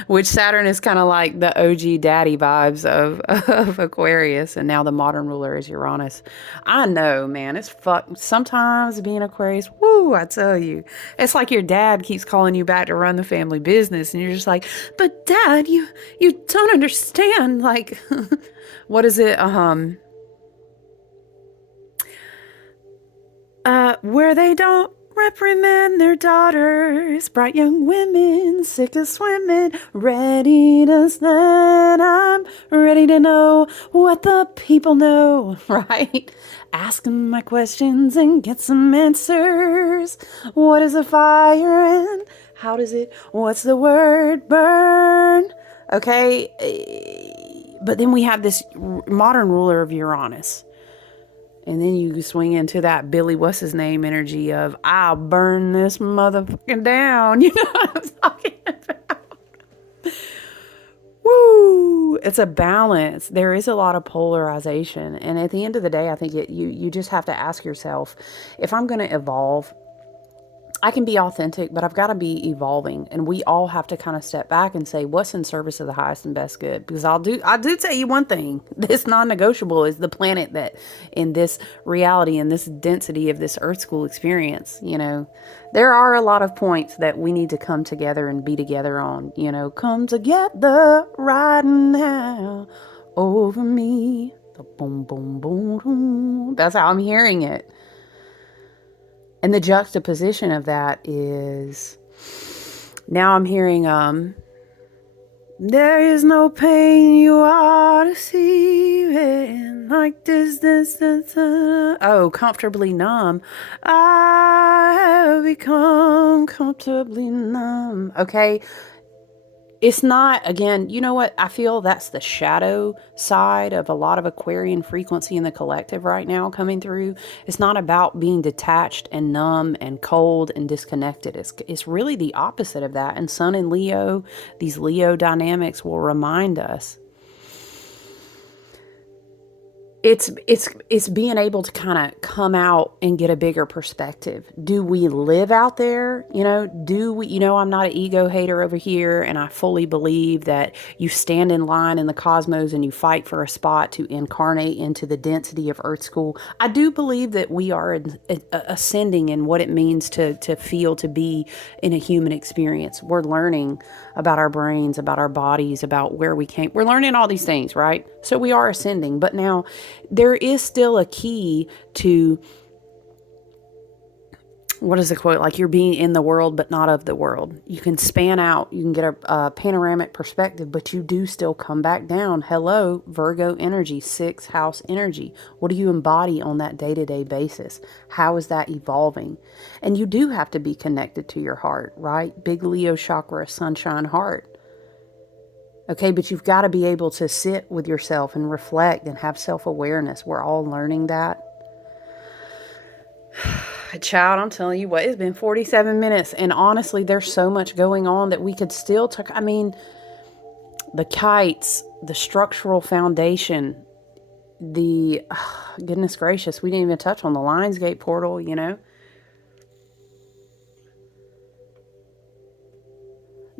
which Saturn is kind of like the OG daddy vibes of Aquarius, and now the modern ruler is Uranus. I know, man, it's sometimes being Aquarius, woo, I tell you, it's like your dad keeps calling you back to run the family business, and you're just like, but dad, you don't understand, like, what is it, where they don't reprimand their daughters, bright young women, sick of swimming, ready to stand. I'm ready to know what the people know, right? Ask them my questions and get some answers. What is a fire and how does it, what's the word, burn? Okay, but then we have this modern ruler of Uranus. And then you swing into that Billy what's his name energy of, I'll burn this motherfucking down. You know what I'm talking about? Woo! It's a balance. There is a lot of polarization. And at the end of the day, I think you just have to ask yourself, if I'm going to evolve, I can be authentic, but I've got to be evolving. And we all have to kind of step back and say, what's in service of the highest and best good? Because I do tell you one thing, this non-negotiable is the planet that in this reality and this density of this Earth School experience, you know, there are a lot of points that we need to come together and be together on, you know, come together right now over me. The boom, boom, boom, boom. That's how I'm hearing it. And the juxtaposition of that is, now I'm hearing, there is no pain you are deceiving like this. Oh, comfortably numb. I have become comfortably numb. Okay. It's not, again, you know what? I feel that's the shadow side of a lot of Aquarian frequency in the collective right now coming through. It's not about being detached and numb and cold and disconnected. It's really the opposite of that. And Sun and Leo, these Leo dynamics will remind us. It's being able to kind of come out and get a bigger perspective. Do we live out there? You know, do we, you know, I'm not an ego hater over here, and I fully believe that you stand in line in the cosmos and you fight for a spot to incarnate into the density of Earth School. I do believe that we are ascending in what it means to feel, to be in a human experience. We're learning about our brains, about our bodies, about where we came. We're learning all these things, right? So we are ascending, but now there is still a key to, what is the quote? Like, you're being in the world, but not of the world. You can span out, you can get a panoramic perspective, but you do still come back down. Hello, Virgo energy, 6th house energy. What do you embody on that day-to-day basis? How is that evolving? And you do have to be connected to your heart, right? Big Leo chakra, sunshine heart. Okay, but you've got to be able to sit with yourself and reflect and have self-awareness. We're all learning that. Child, I'm telling you what, it's been 47 minutes. And honestly, there's so much going on that we could still talk. I mean, the kites, the structural foundation, the, goodness gracious, we didn't even touch on the Lionsgate portal, you know.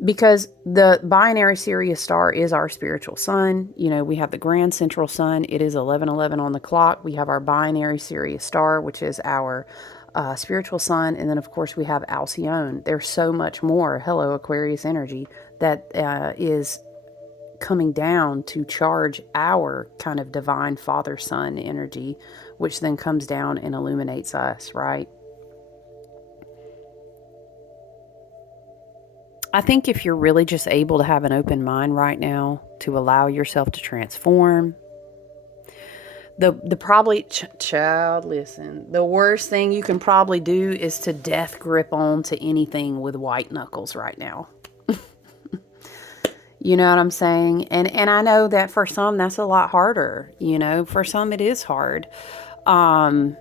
Because the binary Sirius star is our spiritual sun. You know, we have the grand central sun. It is 11:11 on the clock. We have our binary Sirius star, which is our spiritual sun. And then, of course, we have Alcyone. There's so much more, hello, Aquarius energy, that is coming down to charge our kind of divine father-son energy, which then comes down and illuminates us, right? I think if you're really just able to have an open mind right now to allow yourself to transform, the probably, child, listen, the worst thing you can probably do is to death grip on to anything with white knuckles right now. You know what I'm saying? And I know that for some, that's a lot harder. You know, for some, it is hard. I'm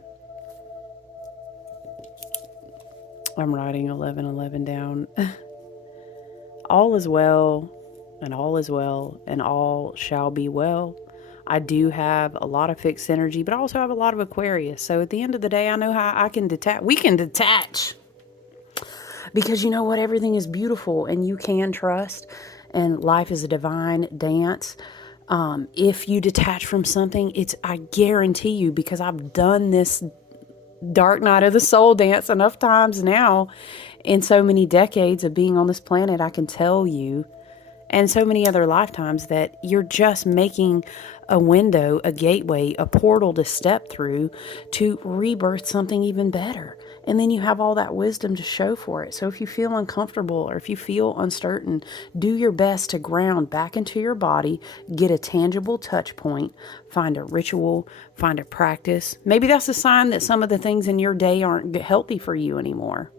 writing 11:11 down. All is well, and all is well, and all shall be well. I do have a lot of fixed energy, but I also have a lot of Aquarius. So at the end of the day, I know how I can detach. We can detach. Because you know what? Everything is beautiful, and you can trust. And life is a divine dance. If you detach from something, I guarantee you, because I've done this dark night of the soul dance enough times now, in so many decades of being on this planet, I can tell you, and so many other lifetimes, that you're just making a window, a gateway, a portal to step through to rebirth something even better. And then you have all that wisdom to show for it. So if you feel uncomfortable or if you feel uncertain, do your best to ground back into your body, get a tangible touch point, find a ritual, find a practice. Maybe that's a sign that some of the things in your day aren't healthy for you anymore.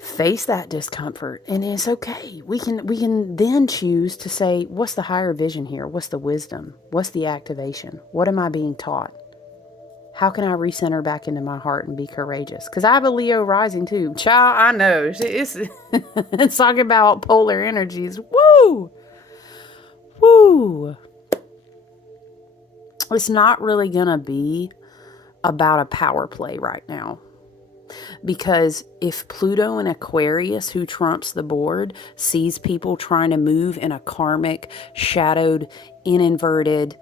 Face that discomfort, and it's okay. We can then choose to say, what's the higher vision here? What's the wisdom? What's the activation? What am I being taught? How can I recenter back into my heart and be courageous? Because I have a Leo rising too. Child, I know. It's, it's talking about polar energies. Woo! Woo! It's not really going to be about a power play right now. Because if Pluto in Aquarius, who trumps the board, sees people trying to move in a karmic, shadowed, inverted,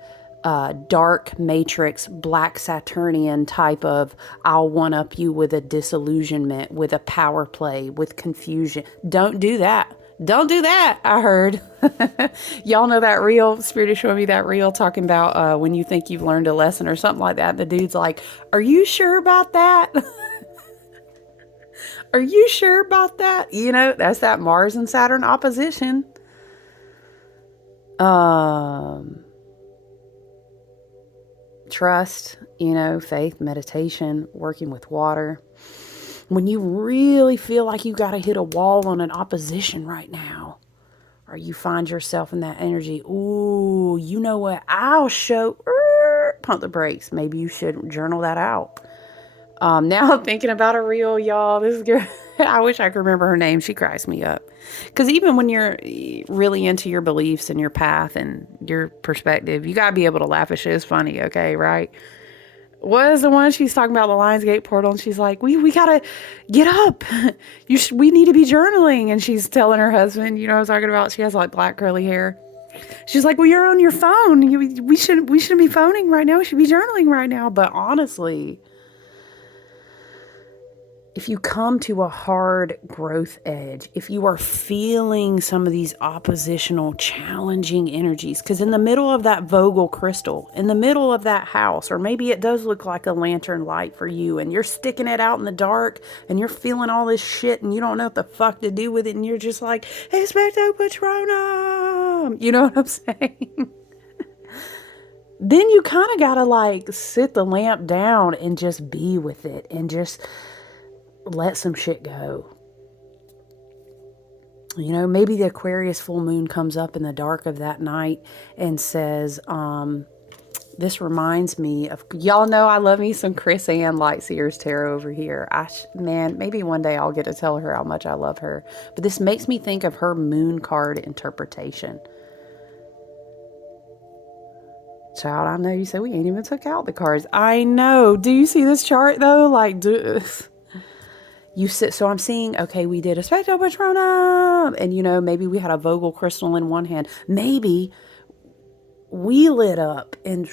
dark matrix, black Saturnian type of, I'll one-up you with a disillusionment, with a power play, with confusion. Don't do that. Don't do that, I heard. Y'all know that reel? Spirit is showing me that reel talking about when you think you've learned a lesson or something like that. The dude's like, are you sure about that? Are you sure about that? You know, that's that Mars and Saturn opposition. Trust, you know, faith, meditation, working with water. When you really feel like you got to hit a wall on an opposition right now, or you find yourself in that energy, ooh, you know what? I'll show, pump the brakes. Maybe you should journal that out. Now I'm thinking about a reel, y'all. This is good. I wish I could remember her name. She cracks me up. Because even when you're really into your beliefs and your path and your perspective, you got to be able to laugh at shit. It's funny, okay, right? What is the one she's talking about, the Lionsgate portal? And she's like, we got to get up. We need to be journaling. And she's telling her husband, you know what I'm talking about? She has like black curly hair. She's like, well, you're on your phone. We shouldn't be phoning right now. We should be journaling right now. But honestly, if you come to a hard growth edge, if you are feeling some of these oppositional, challenging energies, because in the middle of that Vogel crystal, in the middle of that house, or maybe it does look like a lantern light for you, and you're sticking it out in the dark, and you're feeling all this shit, and you don't know what the fuck to do with it, and you're just like, Expecto Patronum! You know what I'm saying? Then you kind of got to like sit the lamp down and just be with it, and just let some shit go. You know, maybe the Aquarius full moon comes up in the dark of that night and says, this reminds me of, y'all know I love me some Chris Ann Lightseers Tarot over here. Man, maybe one day I'll get to tell her how much I love her. But this makes me think of her moon card interpretation. Child, I know you said we ain't even took out the cards. I know. Do you see this chart though? Like, you sit, so I'm seeing, okay, we did a Spectro Patronum, and you know, maybe we had a Vogel crystal in one hand. Maybe we lit up and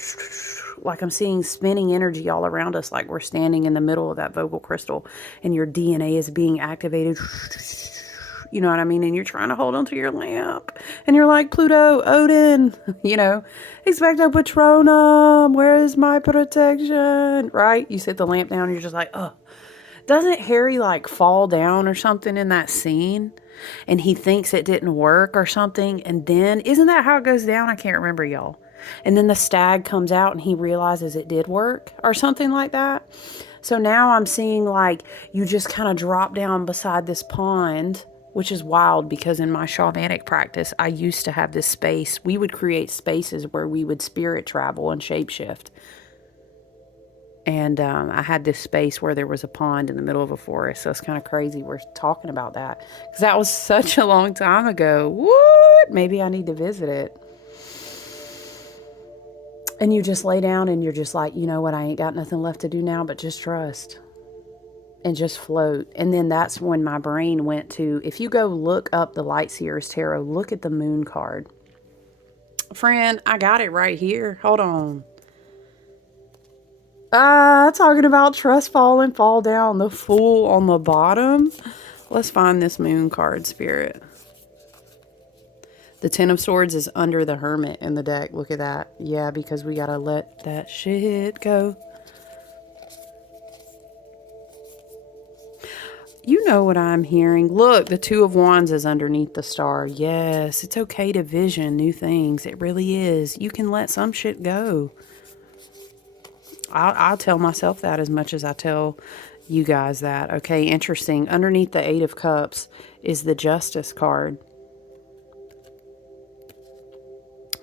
like I'm seeing spinning energy all around us, like we're standing in the middle of that Vogel crystal and your DNA is being activated. You know what I mean? And you're trying to hold onto your lamp and you're like, Pluto, Odin, you know, Expecto Patronum, where is my protection? Right? You sit the lamp down and you're just like, oh. Doesn't Harry like fall down or something in that scene and he thinks it didn't work or something? And then, isn't that how it goes down? I can't remember, y'all. And then the stag comes out and he realizes it did work or something like that. So now I'm seeing like you just kind of drop down beside this pond, which is wild because in my shamanic practice, I used to have this space. We would create spaces where we would spirit travel and shapeshift. And I had this space where there was a pond in the middle of a forest. So it's kind of crazy we're talking about that. Because that was such a long time ago. What? Maybe I need to visit it. And you just lay down and you're just like, you know what? I ain't got nothing left to do now but just trust. And just float. And then that's when my brain went to, if you go look up the Lightseers Tarot, look at the moon card. Friend, I got it right here. Hold on. Talking about trust fall and fall down, the Fool on the bottom. Let's find this moon card, Spirit. The Ten of Swords is under the Hermit in the deck. Look at that. Yeah, because we gotta let that shit go. You know what I'm hearing. Look, the Two of Wands is underneath the star. Yes, it's okay to vision new things. It really is. You can let some shit go. I'll tell myself that as much as I tell you guys that. Okay, interesting. Underneath the Eight of Cups is the Justice card.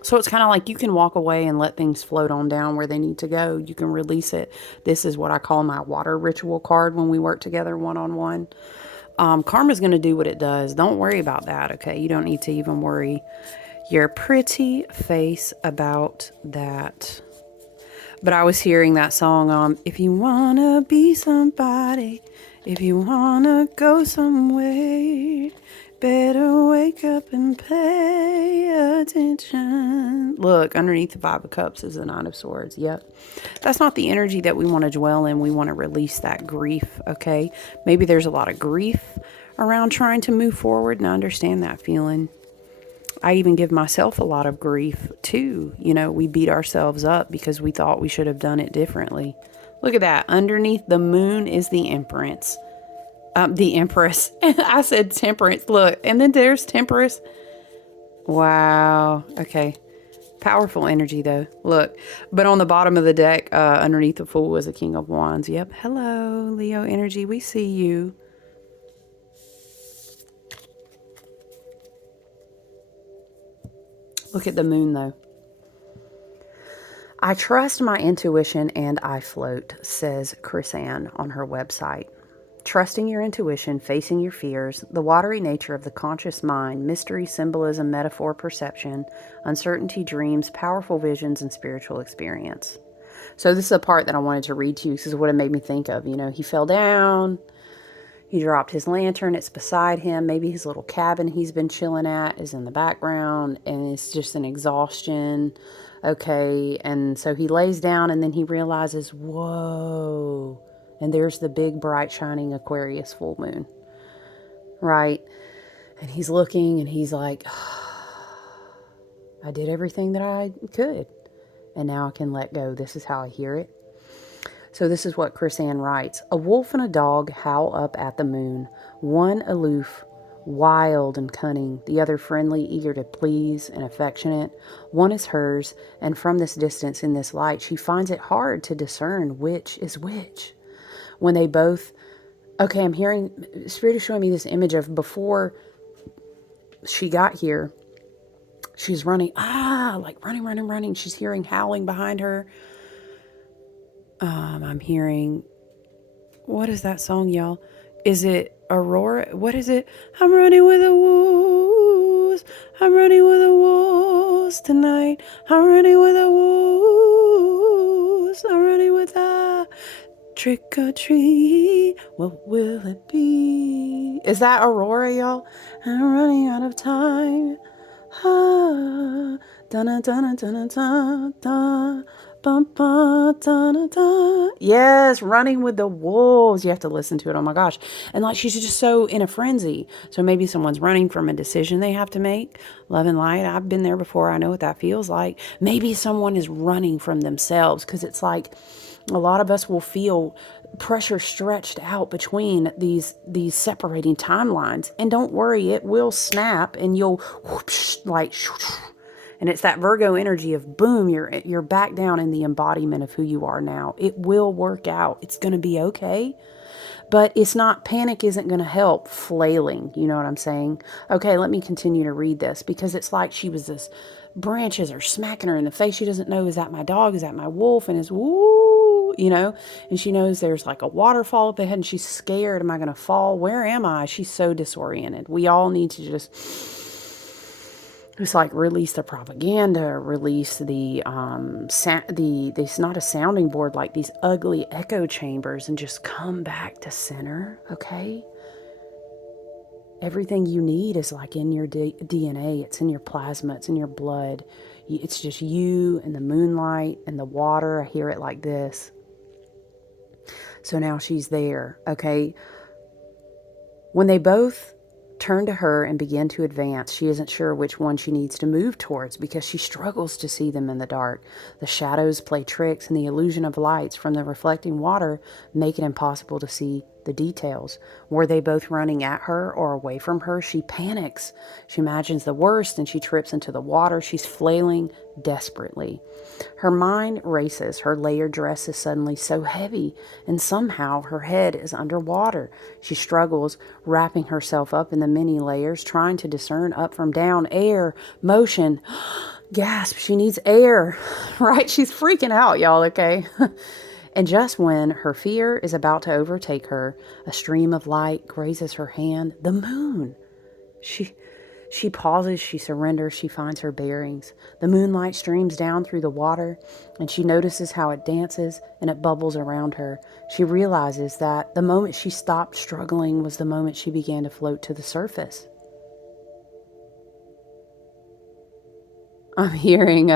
So it's kind of like you can walk away and let things float on down where they need to go. You can release it. This is what I call my water ritual card when we work together one-on-one. Karma's going to do what it does. Don't worry about that, okay? You don't need to even worry your pretty face about that. But I was hearing that song, if you want to be somebody, if you want to go somewhere, better wake up and pay attention. Look, underneath the Five of Cups is the Nine of Swords. Yep. That's not the energy that we want to dwell in. We want to release that grief, okay? Maybe there's a lot of grief around trying to move forward, and I understand that feeling. I even give myself a lot of grief too. You know, we beat ourselves up because we thought we should have done it differently. Look at that. Underneath the moon is the Empress. The Empress. I said Temperance. Look, and then there's Temperance. Wow. Okay. Powerful energy though. Look, but on the bottom of the deck, underneath the Fool is a King of Wands. Yep. Hello, Leo energy. We see you. Look at the moon though. I trust my intuition and I float, says Chris-Anne on her website. Trusting your intuition, facing your fears, the watery nature of the conscious mind, mystery, symbolism, metaphor, perception, uncertainty, dreams, powerful visions, and spiritual experience. So this is a part that I wanted to read to you. This is what it made me think of. You know, he fell down. He dropped his lantern. It's beside him. Maybe his little cabin he's been chilling at is in the background. And it's just an exhaustion. Okay. And so he lays down and then he realizes, whoa. And there's the big, bright, shining Aquarius full moon. Right? And he's looking and he's like, I did everything that I could. And now I can let go. This is how I hear it. So this is what Chris-Anne writes. A wolf and a dog howl up at the moon. One aloof, wild and cunning. The other friendly, eager to please and affectionate. One is hers. And from this distance in this light, she finds it hard to discern which is which. When they both... Okay, I'm hearing... Spirit is showing me this image of before she got here. She's running. Like running. She's hearing howling behind her. I'm hearing, what is that song, y'all? Is it Aurora? What is it? I'm running with the wolves. I'm running with the wolves tonight. I'm running with the wolves. I'm running with the trick or treat. What will it be? Is that Aurora, y'all? I'm running out of time. Dun dun dun dun dun dun. Yes, running with the wolves. You have to listen to it. Oh my gosh. And like she's just so in a frenzy. So maybe someone's running from a decision they have to make. Love and light. I've been there before. I know what that feels like. Maybe someone is running from themselves because it's like a lot of us will feel pressure stretched out between these separating timelines. And don't worry, it will snap and you'll whoosh, like... And it's that Virgo energy of boom, you're back down in the embodiment of who you are now. It will work out. It's going to be okay. But it's not, panic isn't going to help flailing. You know what I'm saying? Okay, let me continue to read this because it's like she was this, branches are smacking her in the face. She doesn't know, is that my dog? Is that my wolf? And it's woo, you know, and she knows there's like a waterfall up ahead and she's scared. Am I going to fall? Where am I? She's so disoriented. We all need to just... It's like release the propaganda, release the it's not a sounding board, like these ugly echo chambers, and just come back to center, okay? Everything you need is like in your DNA. It's in your plasma. It's in your blood. It's just you and the moonlight and the water. I hear it like this. So now she's there, okay? When they both turn to her and begin to advance, she isn't sure which one she needs to move towards because she struggles to see them in the dark. The shadows play tricks and the illusion of lights from the reflecting water make it impossible to see the details. Were they both running at her or away from her? She panics. She imagines the worst and she trips into the water. She's flailing desperately. Her mind races. Her layered dress is suddenly so heavy, and somehow her head is underwater. She struggles, wrapping herself up in the many layers, trying to discern up from down, air, motion. Gasp, she needs air, right? She's freaking out, y'all, okay? And just when her fear is about to overtake her, a stream of light grazes her hand. The moon. She pauses, she surrenders, she finds her bearings. The moonlight streams down through the water, and she notices how it dances and it bubbles around her. She realizes that the moment she stopped struggling was the moment she began to float to the surface. I'm hearing,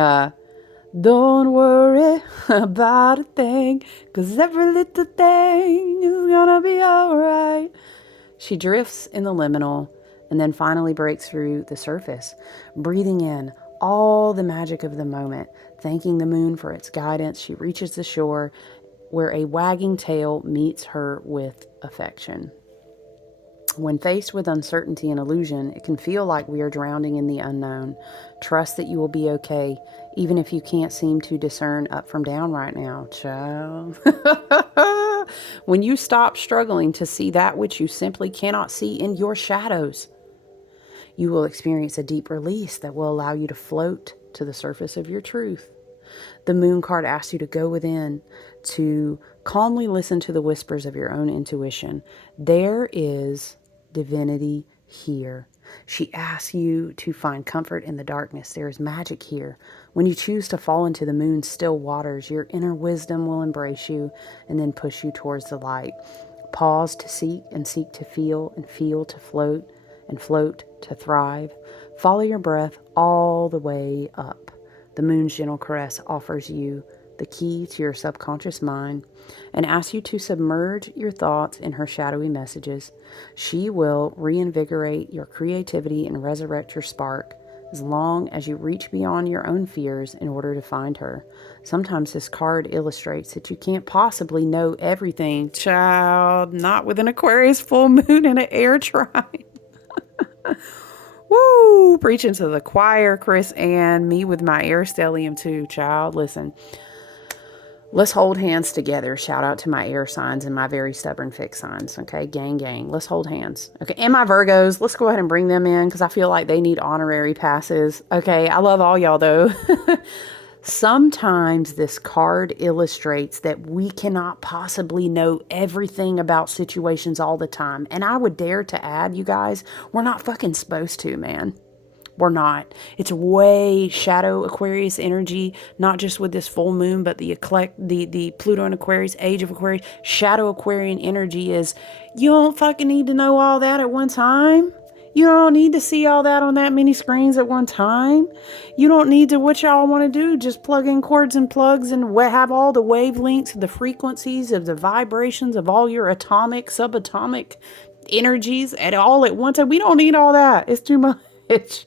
don't worry about a thing, 'cause every little thing is gonna be alright. She drifts in the liminal and then finally breaks through the surface, breathing in all the magic of the moment, thanking the moon for its guidance. She reaches the shore where a wagging tail meets her with affection. When faced with uncertainty and illusion, it can feel like we are drowning in the unknown. Trust that you will be okay, even if you can't seem to discern up from down right now, child. When you stop struggling to see that which you simply cannot see in your shadows, you will experience a deep release that will allow you to float to the surface of your truth. The moon card asks you to go within, to calmly listen to the whispers of your own intuition. There is divinity here. She asks you to find comfort in the darkness. There is magic here. When you choose to fall into the moon's still waters, your inner wisdom will embrace you and then push you towards the light. Pause to seek, and seek to feel, and feel to float, and float to thrive. Follow your breath all the way up. The moon's gentle caress offers you the key to your subconscious mind and asks you to submerge your thoughts in her shadowy messages. She will reinvigorate your creativity and resurrect your spark as long as you reach beyond your own fears in order to find her. Sometimes this card illustrates that you can't possibly know everything. Child, not with an Aquarius full moon and an air trine. Woo! Preaching to the choir, Chris, and me with my air stellium too, child. Listen, let's hold hands together. Shout out to my air signs and my very stubborn fixed signs. Okay, gang, gang. Let's hold hands. Okay, and my Virgos. Let's go ahead and bring them in because I feel like they need honorary passes. Okay, I love all y'all though. Sometimes this card illustrates that we cannot possibly know everything about situations all the time. And I would dare to add, you guys, we're not fucking supposed to, man. We're not. It's way shadow Aquarius energy, not just with this full moon, but the Pluto and Aquarius, age of Aquarius. Shadow Aquarian energy is, you don't fucking need to know all that at one time. You don't need to see all that on that many screens at one time. You don't need to, what y'all want to do, just plug in cords and plugs and have all the wavelengths, the frequencies of the vibrations of all your atomic, subatomic energies at all at one time. We don't need all that. It's too much.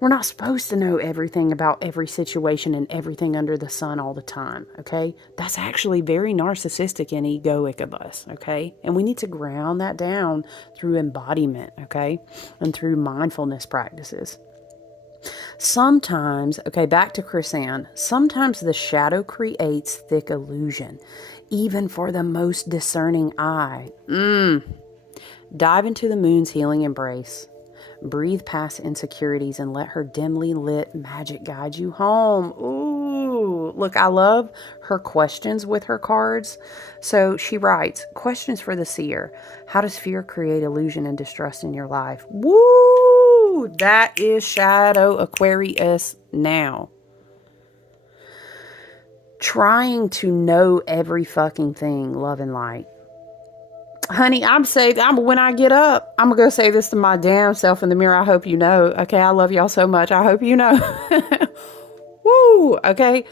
We're not supposed to know everything about every situation and everything under the sun all the time, okay? That's actually very narcissistic and egoic of us, okay? And we need to ground that down through embodiment, okay? And through mindfulness practices. Sometimes, okay, back to Chris-Ann, sometimes the shadow creates thick illusion, even for the most discerning eye. Dive into the moon's healing embrace. Breathe past insecurities and let her dimly lit magic guide you home. Ooh, look, I love her questions with her cards. So she writes, questions for the seer. How does fear create illusion and distrust in your life? Woo! That is Shadow Aquarius now. Trying to know every fucking thing, love and light. Honey, I'm saved. When I get up, I'm going to go say this to my damn self in the mirror. I hope you know. Okay, I love y'all so much. I hope you know. Woo, okay.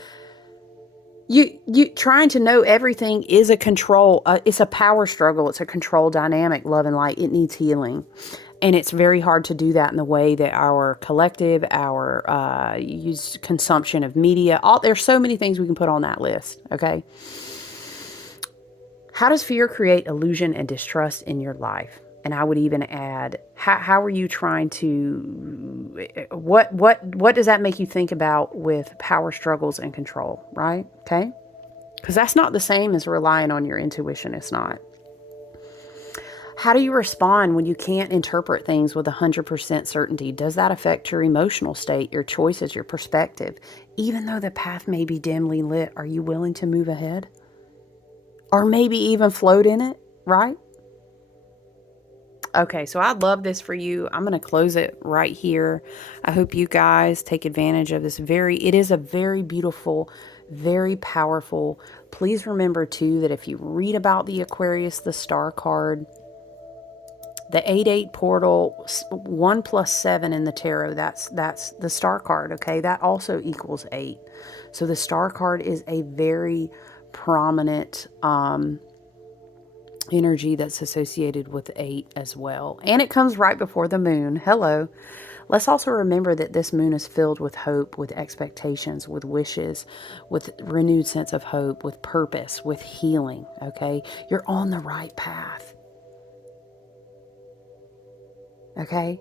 You trying to know everything is a control. It's a power struggle. It's a control dynamic, love and light. It needs healing. And it's very hard to do that in the way that our collective, our use consumption of media, there's so many things we can put on that list, okay? How does fear create illusion and distrust in your life? And I would even add, how are you trying to, what does that make you think about with power struggles and control, right? Okay. Because that's not the same as relying on your intuition. It's not. How do you respond when you can't interpret things with 100% certainty? Does that affect your emotional state, your choices, your perspective? Even though the path may be dimly lit, are you willing to move ahead? Or maybe even float in it, right? Okay, so I love this for you. I'm going to close it right here. I hope you guys take advantage of this. It is a very beautiful, very powerful. Please remember too that if you read about the Aquarius, the star card, the 8-8 portal, 1 plus 7 in the tarot, that's the star card, okay? That also equals 8. So the star card is a very prominent energy that's associated with 8 as well. And it comes right before the moon. Hello. Let's also remember that this moon is filled with hope, with expectations, with wishes, with renewed sense of hope, with purpose, with healing, okay? You're on the right path. Okay?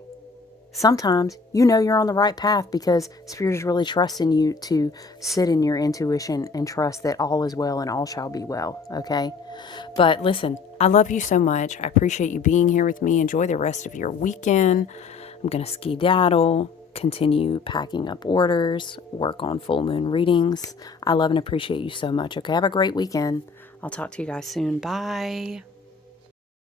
Sometimes you know you're on the right path because Spirit is really trusting you to sit in your intuition and trust that all is well and all shall be well. Okay? But listen, I love you so much. I appreciate you being here with me. Enjoy the rest of your weekend. I'm going to skedaddle, continue packing up orders, work on full moon readings. I love and appreciate you so much. Okay? Have a great weekend. I'll talk to you guys soon. Bye.